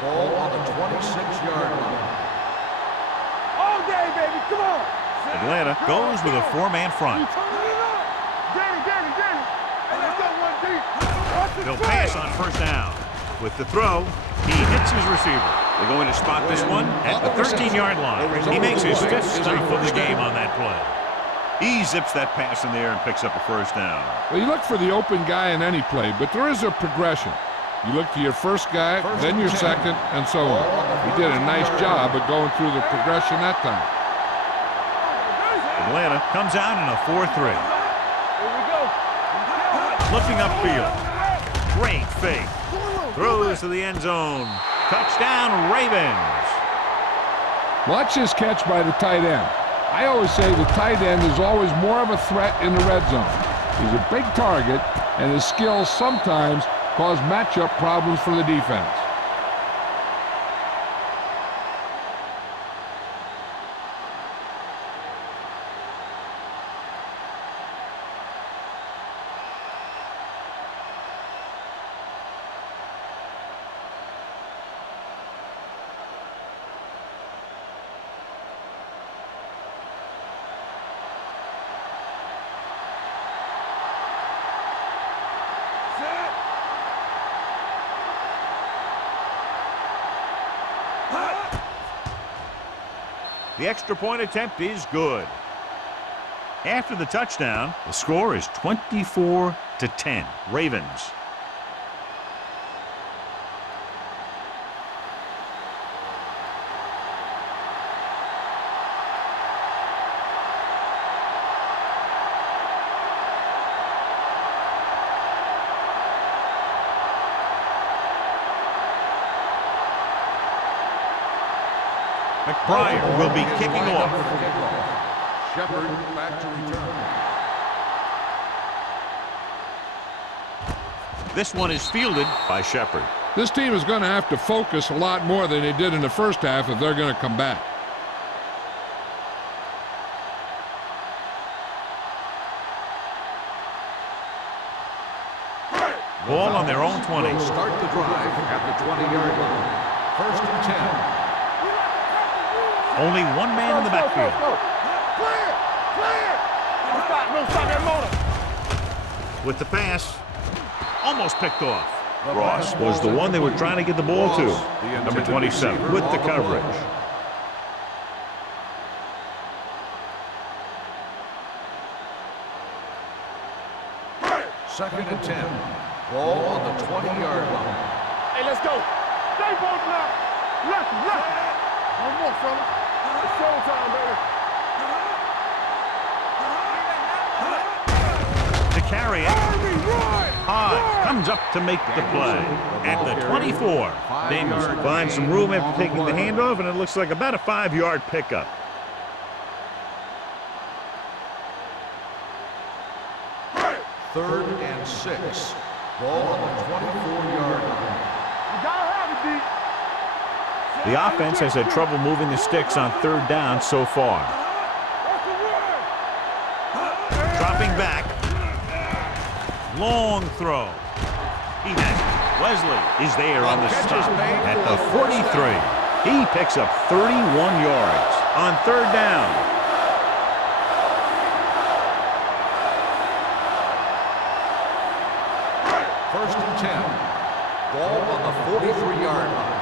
Ball on the 26-yard line. All day, baby. Come on. Atlanta goes with a four-man front. Danny. Hey, let's go one deep. They'll pass on first down. With the throw, he hits his receiver. They're going to spot this one at the 13-yard line. He makes his fifth stop of the game on that play. He zips that pass in there and picks up a first down. Well, you look for the open guy in any play, but there is a progression. You look to your first guy, then your second, and so on. He did a nice job of going through the progression that time. Atlanta comes out in a 4-3. Here we go. Looking upfield. Great fake. Throws to the end zone. Touchdown, Ravens. Watch this catch by the tight end. I always say the tight end is always more of a threat in the red zone. He's a big target, and his skills sometimes cause matchup problems for the defense. The extra point attempt is good. After the touchdown, the score is 24-10. Ravens. McBride will be kicking off. Shepard back to return. This one is fielded by Shepard. This team is going to have to focus a lot more than they did in the first half if they're going to come back. Ball on their own 20. Will start the drive at the 20-yard line. First and 10. Only one man in the backfield. Clear! Don't stop that motor. With the pass, almost picked off. Ross was the one they were trying to get the ball to. Number 27 with the coverage. Second and 10. Ball on the 20-yard line. Hey, let's go. Stay both now. Left. One more, fellas. It's showtime, baby. To carry it. High comes up to make the play at the 24. Daniels finds some room after taking the handoff, and it looks like about a 5-yard pickup. Third and 6. Ball on the 24-yard line. You gotta have it, D. The offense has had trouble moving the sticks on third down so far. Dropping back. Long throw. He Wesley is there on the stop at the 43. He picks up 31 yards on third down. First and 10. Ball on the 43-yard line.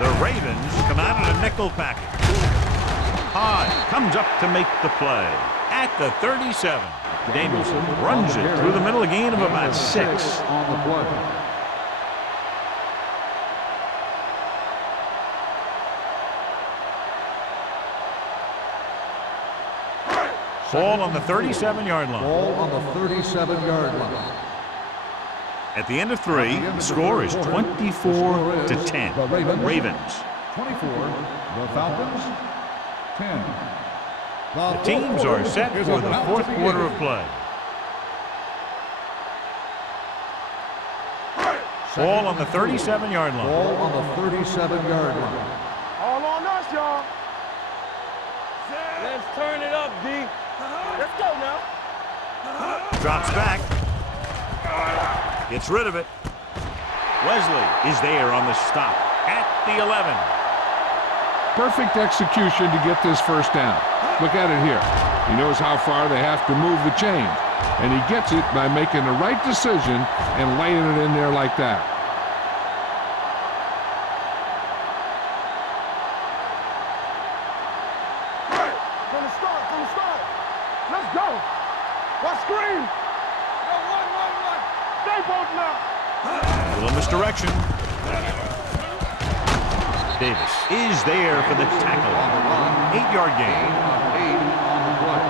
The Ravens come out in a nickel package. Hodge comes up to make the play at the 37. Danielson runs it through the middle, a gain of about 6. On the play. Ball on the 37-yard line. Ball on the 37-yard line. At the end of 3, the score is 24-10. Ravens. 24. The Falcons. 10. The teams are set for the fourth quarter of play. Ball on the 37-yard line. Ball on the 37-yard line. All on us, y'all. Let's turn it up, D. Let's go now. Drops back. Gets rid of it. Wesley is there on the stop at the 11. Perfect execution to get this first down. Look at it here. He knows how far they have to move the chains, and he gets it by making the right decision and laying it in there like that. From the start. Let's go. Let's scream. Run. Stay both now. A little misdirection. Davis is there for the tackle. 8-yard gain. 8 on the play.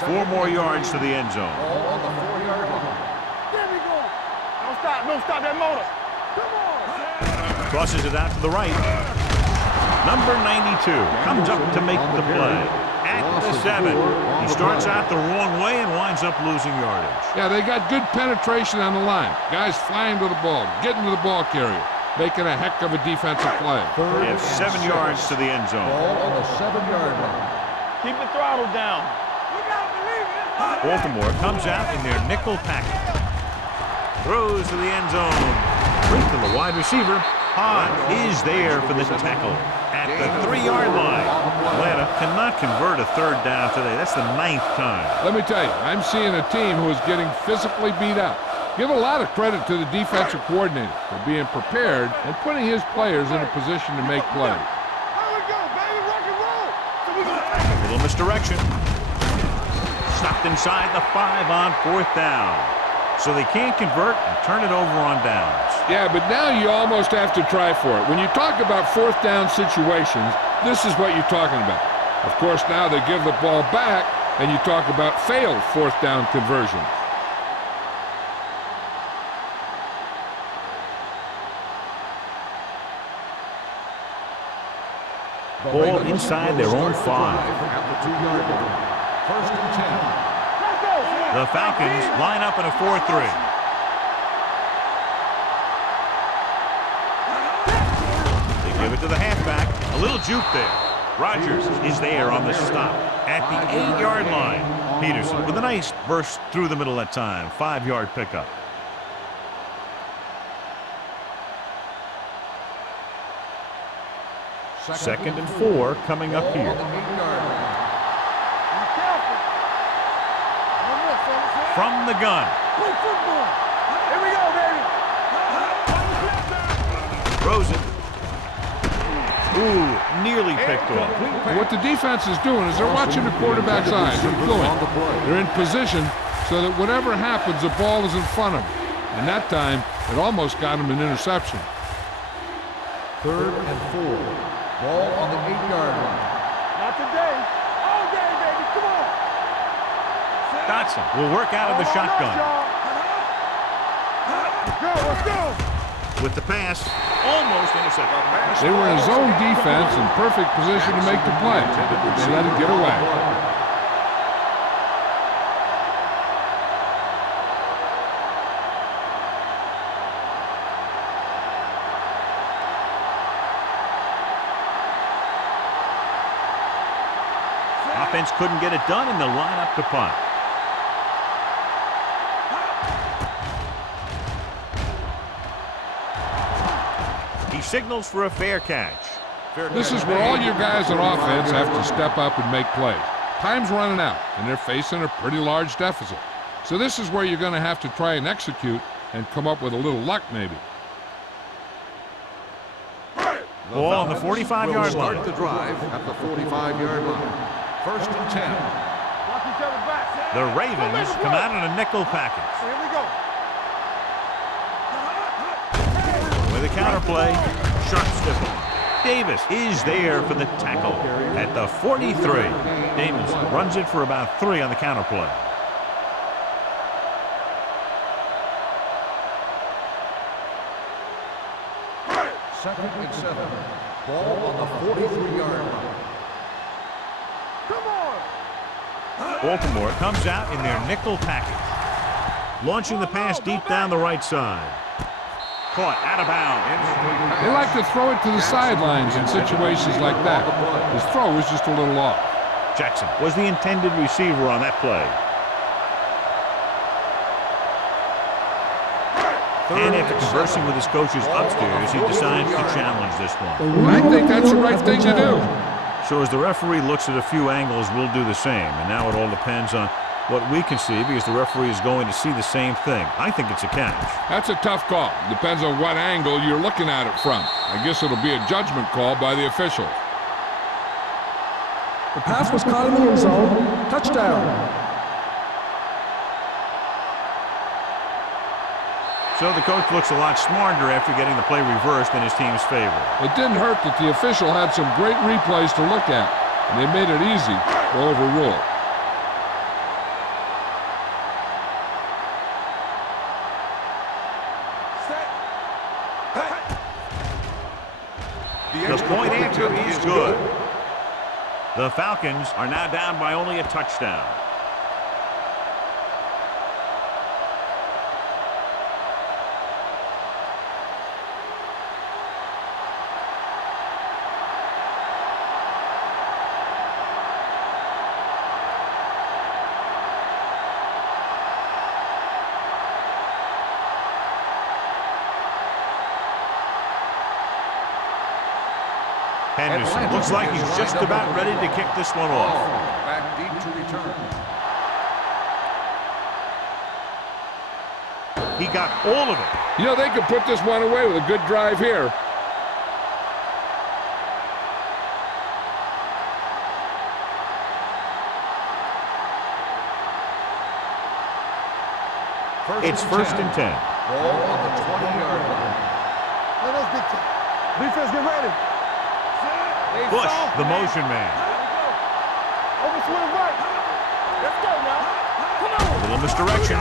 Four more yards to the end zone. Ball on the 4-yard line. There we go. Don't stop that motor. Come on. Crosses it out to the right. Number 92 comes up to make the play at the 7. He starts out the wrong way and winds up losing yardage. Yeah, they got good penetration on the line. Guys flying to the ball, getting to the ball carrier, making a heck of a defensive play. They have 7 yards to the end zone. Ball on the 7-yard line. Keep the throttle down. We gotta believe it. Baltimore comes out in their nickel package. Throws to the end zone. Straight to the wide receiver. Hodge is there for the tackle at the 3-yard line. Atlanta cannot convert a third down today. That's the 9th time. Let me tell you, I'm seeing a team who is getting physically beat up. Give a lot of credit to the defensive coordinator for being prepared and putting his players in a position to make plays. There we go, baby. Rock and roll. So we gonna take A little misdirection. Stopped inside the 5 on 4th down. So they can't convert and turn it over on downs. Yeah, but now you almost have to try for it. When you talk about 4th down situations, this is what you're talking about. Of course, now they give the ball back, and you talk about failed 4th down conversions. Ball inside their own 5. At the 2-yard line. First and 10. The Falcons line up in a 4-3. They give it to the halfback. A little juke there. Rodgers is there on the stop at the 8-yard line. Peterson with a nice burst through the middle that time. 5-yard pickup. Second and 4 coming up here. From the gun. play football. Here we go, baby. Throws it. Ooh, nearly picked off. What the defense is doing is they're watching the quarterback's eyes. They're fluent. They're in position so that whatever happens, the ball is in front of them. And that time, it almost got him an interception. 3rd and 4. Ball on the 8-yard line. Not today. All day, baby. Come on. Dotson will work out of the shotgun. Let's go. With the pass, almost intercepted. They were in zone defense in perfect position to make the play. They let it get away. defense couldn't get it done, and they'll line up to punt. He signals for a fair catch. This is where all your guys on offense have to step up and make plays. Time's running out, and they're facing a pretty large deficit. So this is where you're going to have to try and execute and come up with a little luck, maybe. Ball on the 45-yard line. Start the drive at the 45-yard line. 1st and 10. Watch each other back. The Ravens come out in a nickel package. Here we go. With a counterplay, sharp stiff arm. Davis is there for the tackle at the 43. Davis runs it for about 3 on the counterplay. Second and 7. Ball on the 43-yard line. Come on. Baltimore comes out in their nickel package. Launching the pass deep down the right side. Caught out of bounds. They like to throw it to the sidelines in situations like that. His throw was just a little off. Jackson was the intended receiver on that play. And after conversing with his coaches upstairs, he decides to challenge this one. I think that's the right thing to do. So as the referee looks at a few angles, we'll do the same. And now it all depends on what we can see, because the referee is going to see the same thing. I think it's a catch. That's a tough call. Depends on what angle you're looking at it from. I guess it'll be a judgment call by the officials. The pass was caught in the end zone. Touchdown. So the coach looks a lot smarter after getting the play reversed in his team's favor. It didn't hurt that the official had some great replays to look at, and they made it easy to overrule. The point answer is good. The Falcons are now down by only a touchdown. Henderson looks like he's just about ready to kick this one off. Back deep to return. He got all of it. You know, they could put this one away with a good drive here. It's 1st and 10. Ball on the 20-yard line. Let us big time. Defense, get ready. Bush, the motion man. Over swing right. Let's go now. Come on. A little misdirection.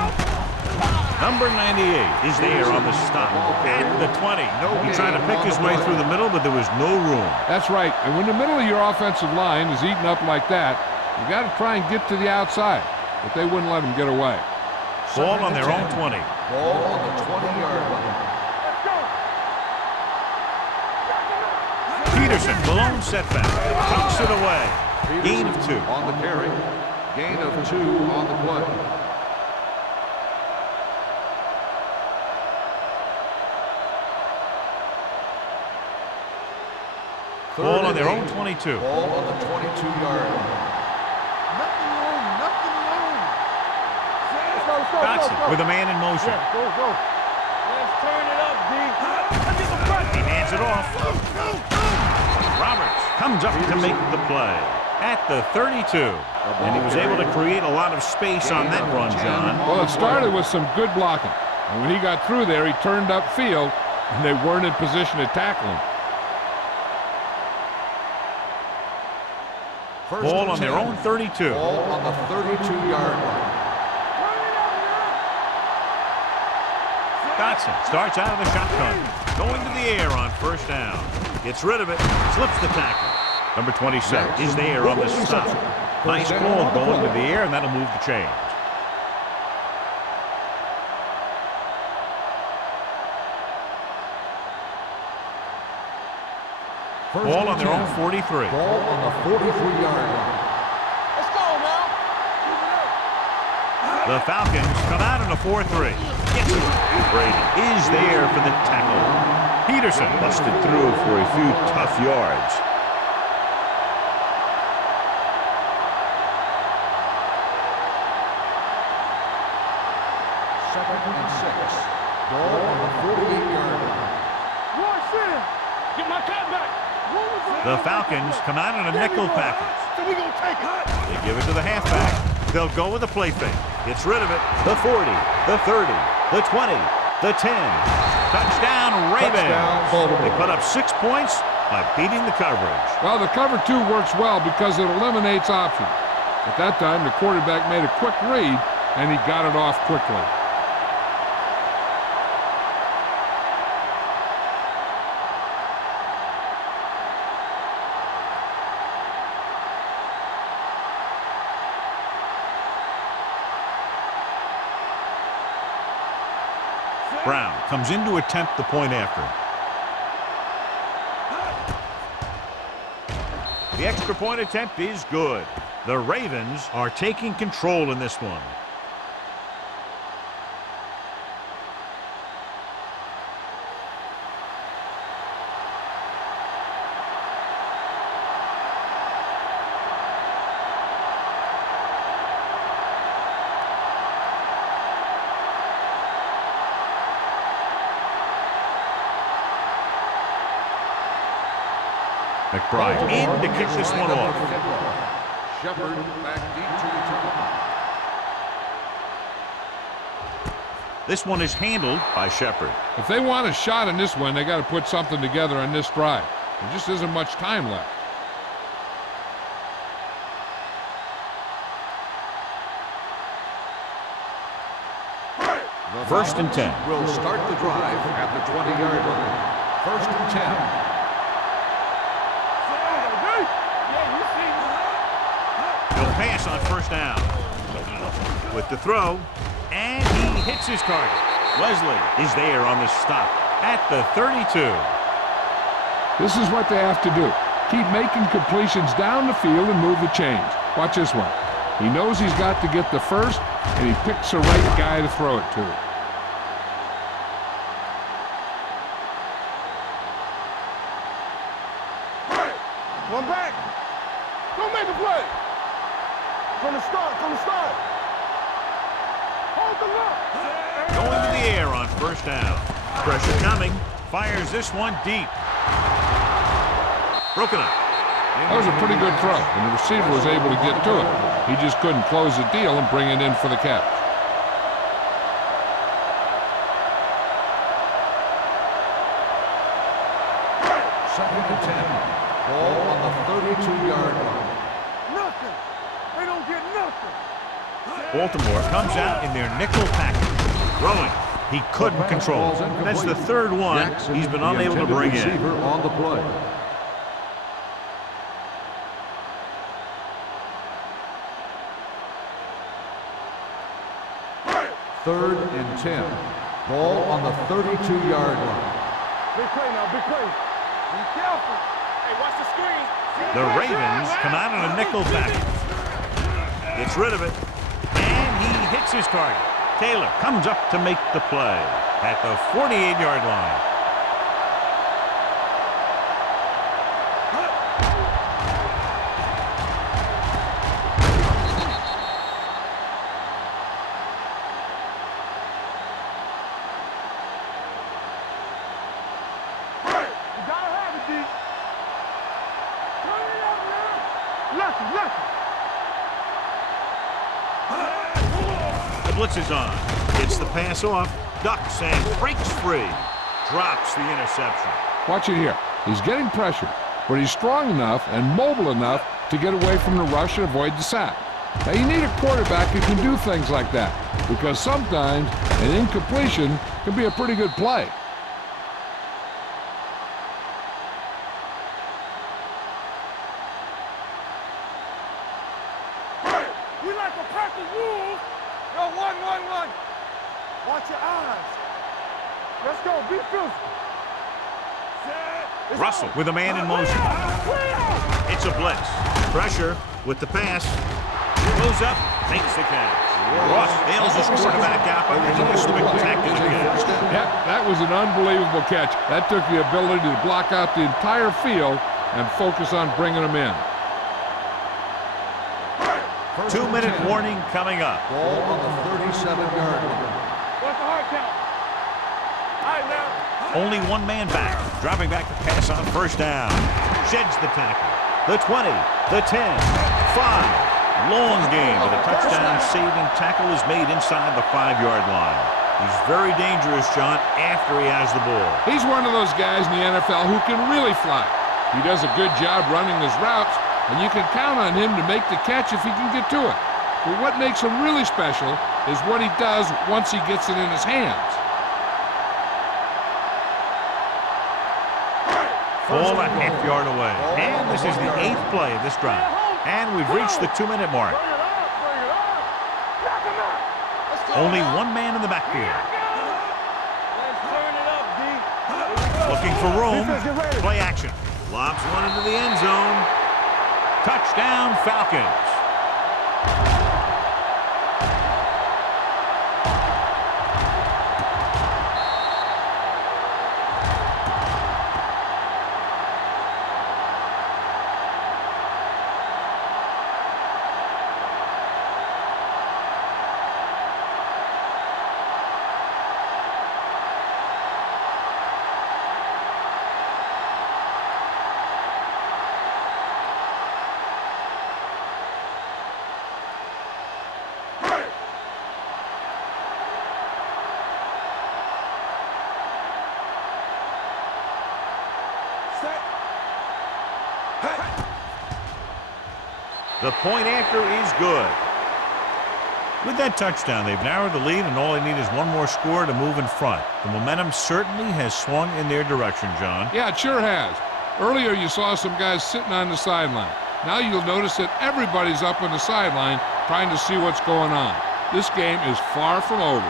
Number 98 is there on the stop at the 20. He tried to pick his way through the middle, but there was no room. That's right. And when the middle of your offensive line is eaten up like that, you got to try and get to the outside. But they wouldn't let him get away. Ball on their own 20. Ball on the 20-yard line. Let's go. Peterson, the lone setback, tucks it away. Gain of 2. On the carry. Gain of 2 on the play. Ball on their own 22. Ball on the 22-yard line. Nothing wrong. Nothing wrong. Let's go. Let's go. Johnson with a man in motion. Go, go. Let's turn it up, D. Let's get the front. He hands it off. Roberts comes up to make the play at the 32. And he was able to create a lot of space on that run, John. Well, it started with some good blocking. And when he got through there, he turned upfield, and they weren't in position to tackle him. Ball on their own 32. Ball on the 32-yard line. Dotson starts out of the shotgun, going to the air on 1st down. Gets rid of it, slips the tackle. Number 27 is there on the stop. Nice ball going to the air, and that'll move the chains. Ball on their own 43. Ball on the 43-yard line. Let's go. The Falcons come out in a 4-3. Gets it. Brady is there for the tackle. Peterson busted through for a few tough yards. Second and 6. Ball on the 48-yard line. Get my cut back. The Falcons come out in a nickel package. So we gonna take it. They give it to the halfback. They'll go with a play fake. Gets rid of it. The 40, the 30, the 20, the 10. Touchdown, Ravens. Touchdown, Baltimore. They put up 6 points by beating the coverage. Well, the cover 2 works well because it eliminates options. At that time, the quarterback made a quick read, and he got it off quickly. Brown comes in to attempt the point after. The extra point attempt is good. The Ravens are taking control in this one. McBride in to kick this one off. Shepard back deep to return. This one is handled by Shepard. If they want a shot in this one, they got to put something together on this drive. There just isn't much time left. First and 10. Will start the drive at the 20-yard line. First and 10. He'll pass on first down. With the throw, and he hits his target. Wesley is there on the stop at the 32. This is what they have to do. Keep making completions down the field and move the chains. Watch this one. He knows he's got to get the first, and he picks the right guy to throw it to. One back. Don't make a play. From the start, Hold the look. Going to the air on first down. Pressure coming. Fires this one deep. Broken up. That was a pretty good throw, and the receiver was able to get to it. He just couldn't close the deal and bring it in for the catch. Second and 10. Ball on the 32-yard line. Nothing. They don't get nothing. Baltimore comes out in their nickel package. Throwing. He couldn't control. That's the third one Jackson, he's been the unable to intended bring in. receiver on the play. Third and 10. Ball on the 32-yard line. Big play now, big play. Be careful. Hey, watch the screen. The Ravens come out in a nickel package. Gets rid of it. And he hits his target. Taylor comes up to make the play at the 48-yard line. You gotta have it, D. Turn it up now. Lucky. The blitz is on. Gets the pass off. Ducks and breaks free. Drops the interception. Watch it here. He's getting pressure, but he's strong enough and mobile enough to get away from the rush and avoid the sack. Now, you need a quarterback who can do things like that, because sometimes an incompletion can be a pretty good play. We like a pack of wolves. Yo, one. Watch your eyes. Let's go, be physical. Russell with a man in motion. It's a blitz. Pressure with the pass. Goes up, makes the catch. Ross bails his quarterback out by making a spectacular catch. Yep, that was an unbelievable catch. That took the ability to block out the entire field and focus on bringing them in. 2-minute warning coming up. Ball on the 37-yard line. What's the hard count? All right, now. Only one man back. Dropping back to pass on first down. Sheds the tackle. The 20, the 10, 5. Long game, but a touchdown-saving tackle is made inside the 5-yard line. He's very dangerous, John, after he has the ball. He's one of those guys in the NFL who can really fly. He does a good job running his routes, and you can count on him to make the catch if he can get to it. But what makes him really special is what he does once he gets it in his hands. Ball a half yard away. And this is the 8th play of this drive. And we've reached the 2-minute mark. Bring it up, bring it up. Knock him out. Only one man in the backfield. Let's turn it up, D. Looking for room. Play action. Lobs one into the end zone. Touchdown, Falcons. The point after is good. With that touchdown, they've narrowed the lead, and all they need is one more score to move in front. The momentum certainly has swung in their direction, John. Yeah, it sure has. Earlier you saw some guys sitting on the sideline. Now you'll notice that everybody's up on the sideline trying to see what's going on. This game is far from over.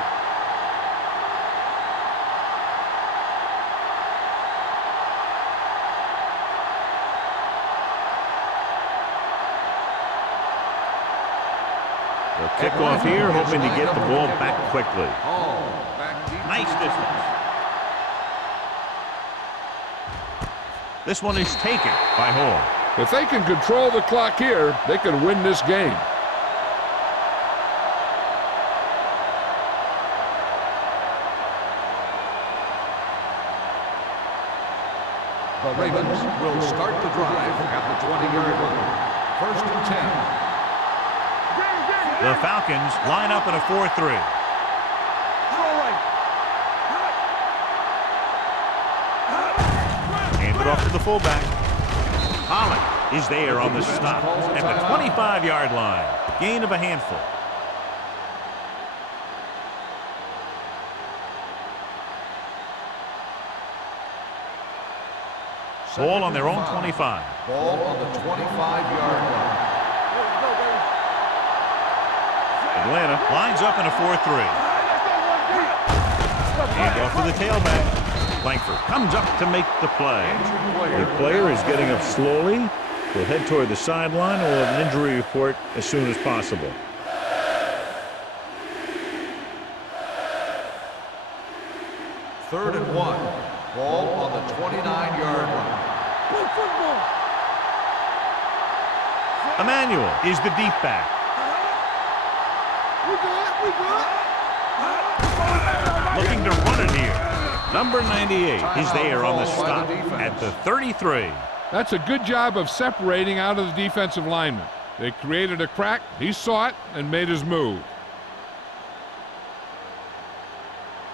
The kickoff here, hoping to get the ball back quickly. Nice distance. This one is taken by Hall. If they can control the clock here, they can win this game. The Ravens will start the drive at the 20-yard line. 1st and 10. The Falcons line up in a 4-3. Hand it off to the fullback. Holland is there on the stop at the 25-yard line. Gain of a handful. Ball on their own 25. Ball on the 25-yard line. Atlanta lines up in a 4-3. Hand off to the tailback. Langford comes up to make the play. The player is getting up slowly. Will head toward the sideline or have an injury report as soon as possible. Third and 1. Ball on the 29-yard line. Emmanuel is the deep back. Looking to run it here. Number 98 is there on the stop at the 33. That's a good job of separating out of the defensive lineman. They created a crack, he saw it, and made his move.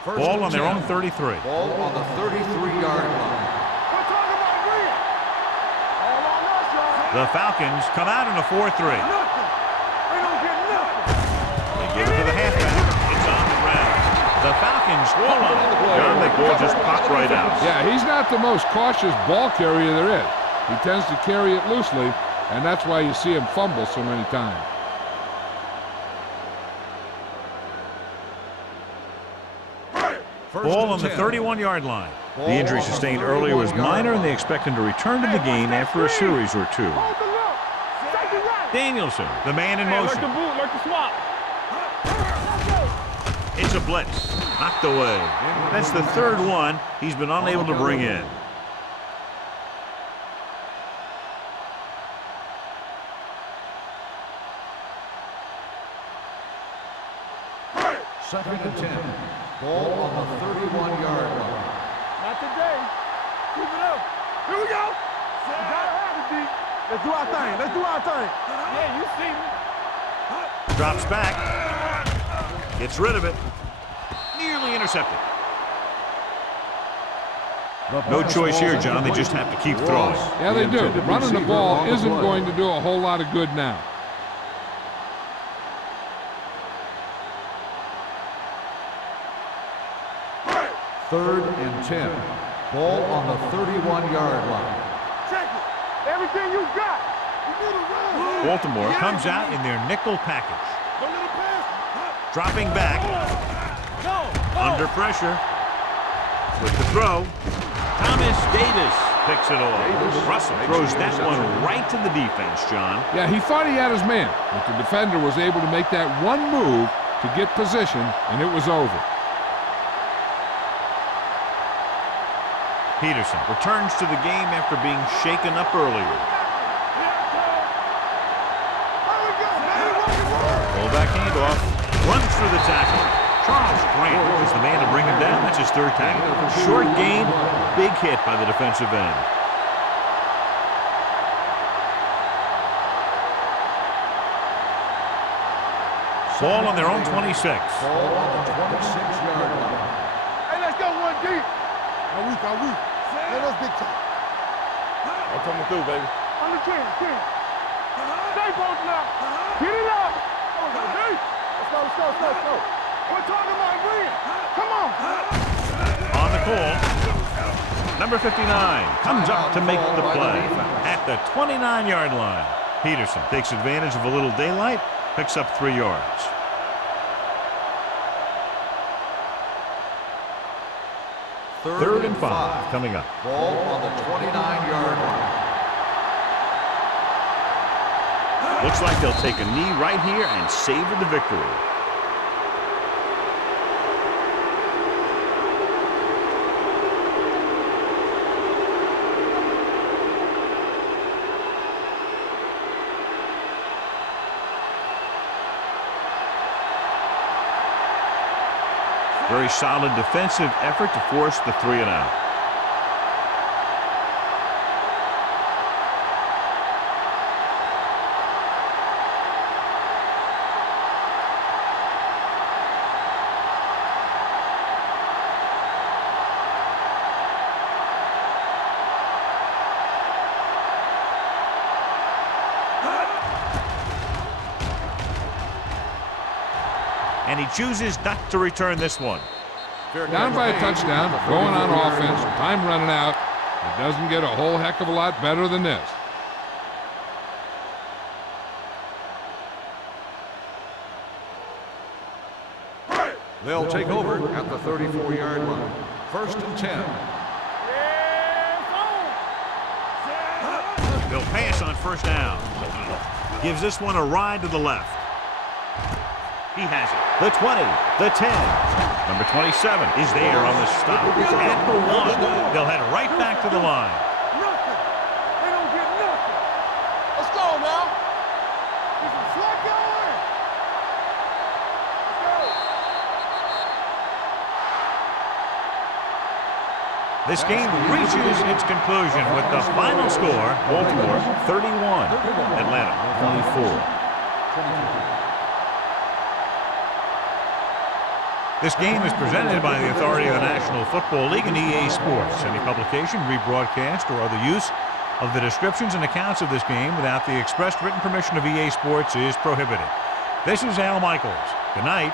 Ball on their own 33. Ball on the 33-yard line. The Falcons come out in a 4-3. They give it to the halfback. It's on the ground. The Falcons hold on it. John, the ball just popped right out. Yeah, he's not the most cautious ball carrier there is. He tends to carry it loosely, and that's why you see him fumble so many times. Ball on the 31-yard line. The injury sustained earlier was minor, and they expect him to return to the game after a series or two. Danielson, the man in Hey, motion. like the boot, like the swap. It's a blitz. Knocked away. That's the third one he's been unable to bring in. Second and 10. Ball on the 31-yard line. Not today. Keep it up. Here we go. You gotta have it, D. Let's do our thing. Let's do our thing. Yeah, you see me. Drops back. Gets rid of it. Nearly intercepted. No choice here, John. They just have to keep throwing. Yeah, they do. Running the ball isn't going to do a whole lot of good now. Third and 10. Ball on the 31-yard line. Check it. Everything you got. You need to run. Baltimore comes out in their nickel package. Don't let it pass. Dropping back. Under pressure. With the throw. Thomas Davis picks it off. Russell throws that one right to the defense, John. Yeah, he thought he had his man, but the defender was able to make that one move to get position, and it was over. Peterson returns to the game after being shaken up earlier. Fullback handoff. Runs through the tackle. Charles Grant is the man to bring him down. That's his third tackle. Short gain, big hit by the defensive end. Ball on their own 26. Ball on the 26-yard line. Hey, let's go one deep. Are we? Let us big time. I'm coming through, baby. On the 10. Stay both now. Get it up. Let's go. We're talking about win. Come on. On the call. Number 59 comes up to make the play at the 29-yard line. Peterson takes advantage of a little daylight, picks up 3 yards. Third and 5 coming up. Ball on the 29-yard line. Looks like they'll take a knee right here and savor the victory. Very solid defensive effort to force the 3 and out. And he chooses not to return this one. Down by a touchdown, going on offense, time running out. It doesn't get a whole heck of a lot better than this. They'll take over at the 34-yard line. First and 10. They'll pass on first down. Gives this one a ride to the left. He has it. The 20, the 10. Number 27 is there on the stop. At the 1. They'll head right back to the line. Nothing. They don't get nothing. Let's go now. Get some slack going. Let's go. This game reaches its conclusion with the final score, Baltimore 31, Atlanta 24. This game is presented by the authority of the National Football League and EA Sports. Any publication, rebroadcast, or other use of the descriptions and accounts of this game without the expressed written permission of EA Sports is prohibited. This is Al Michaels. Good night.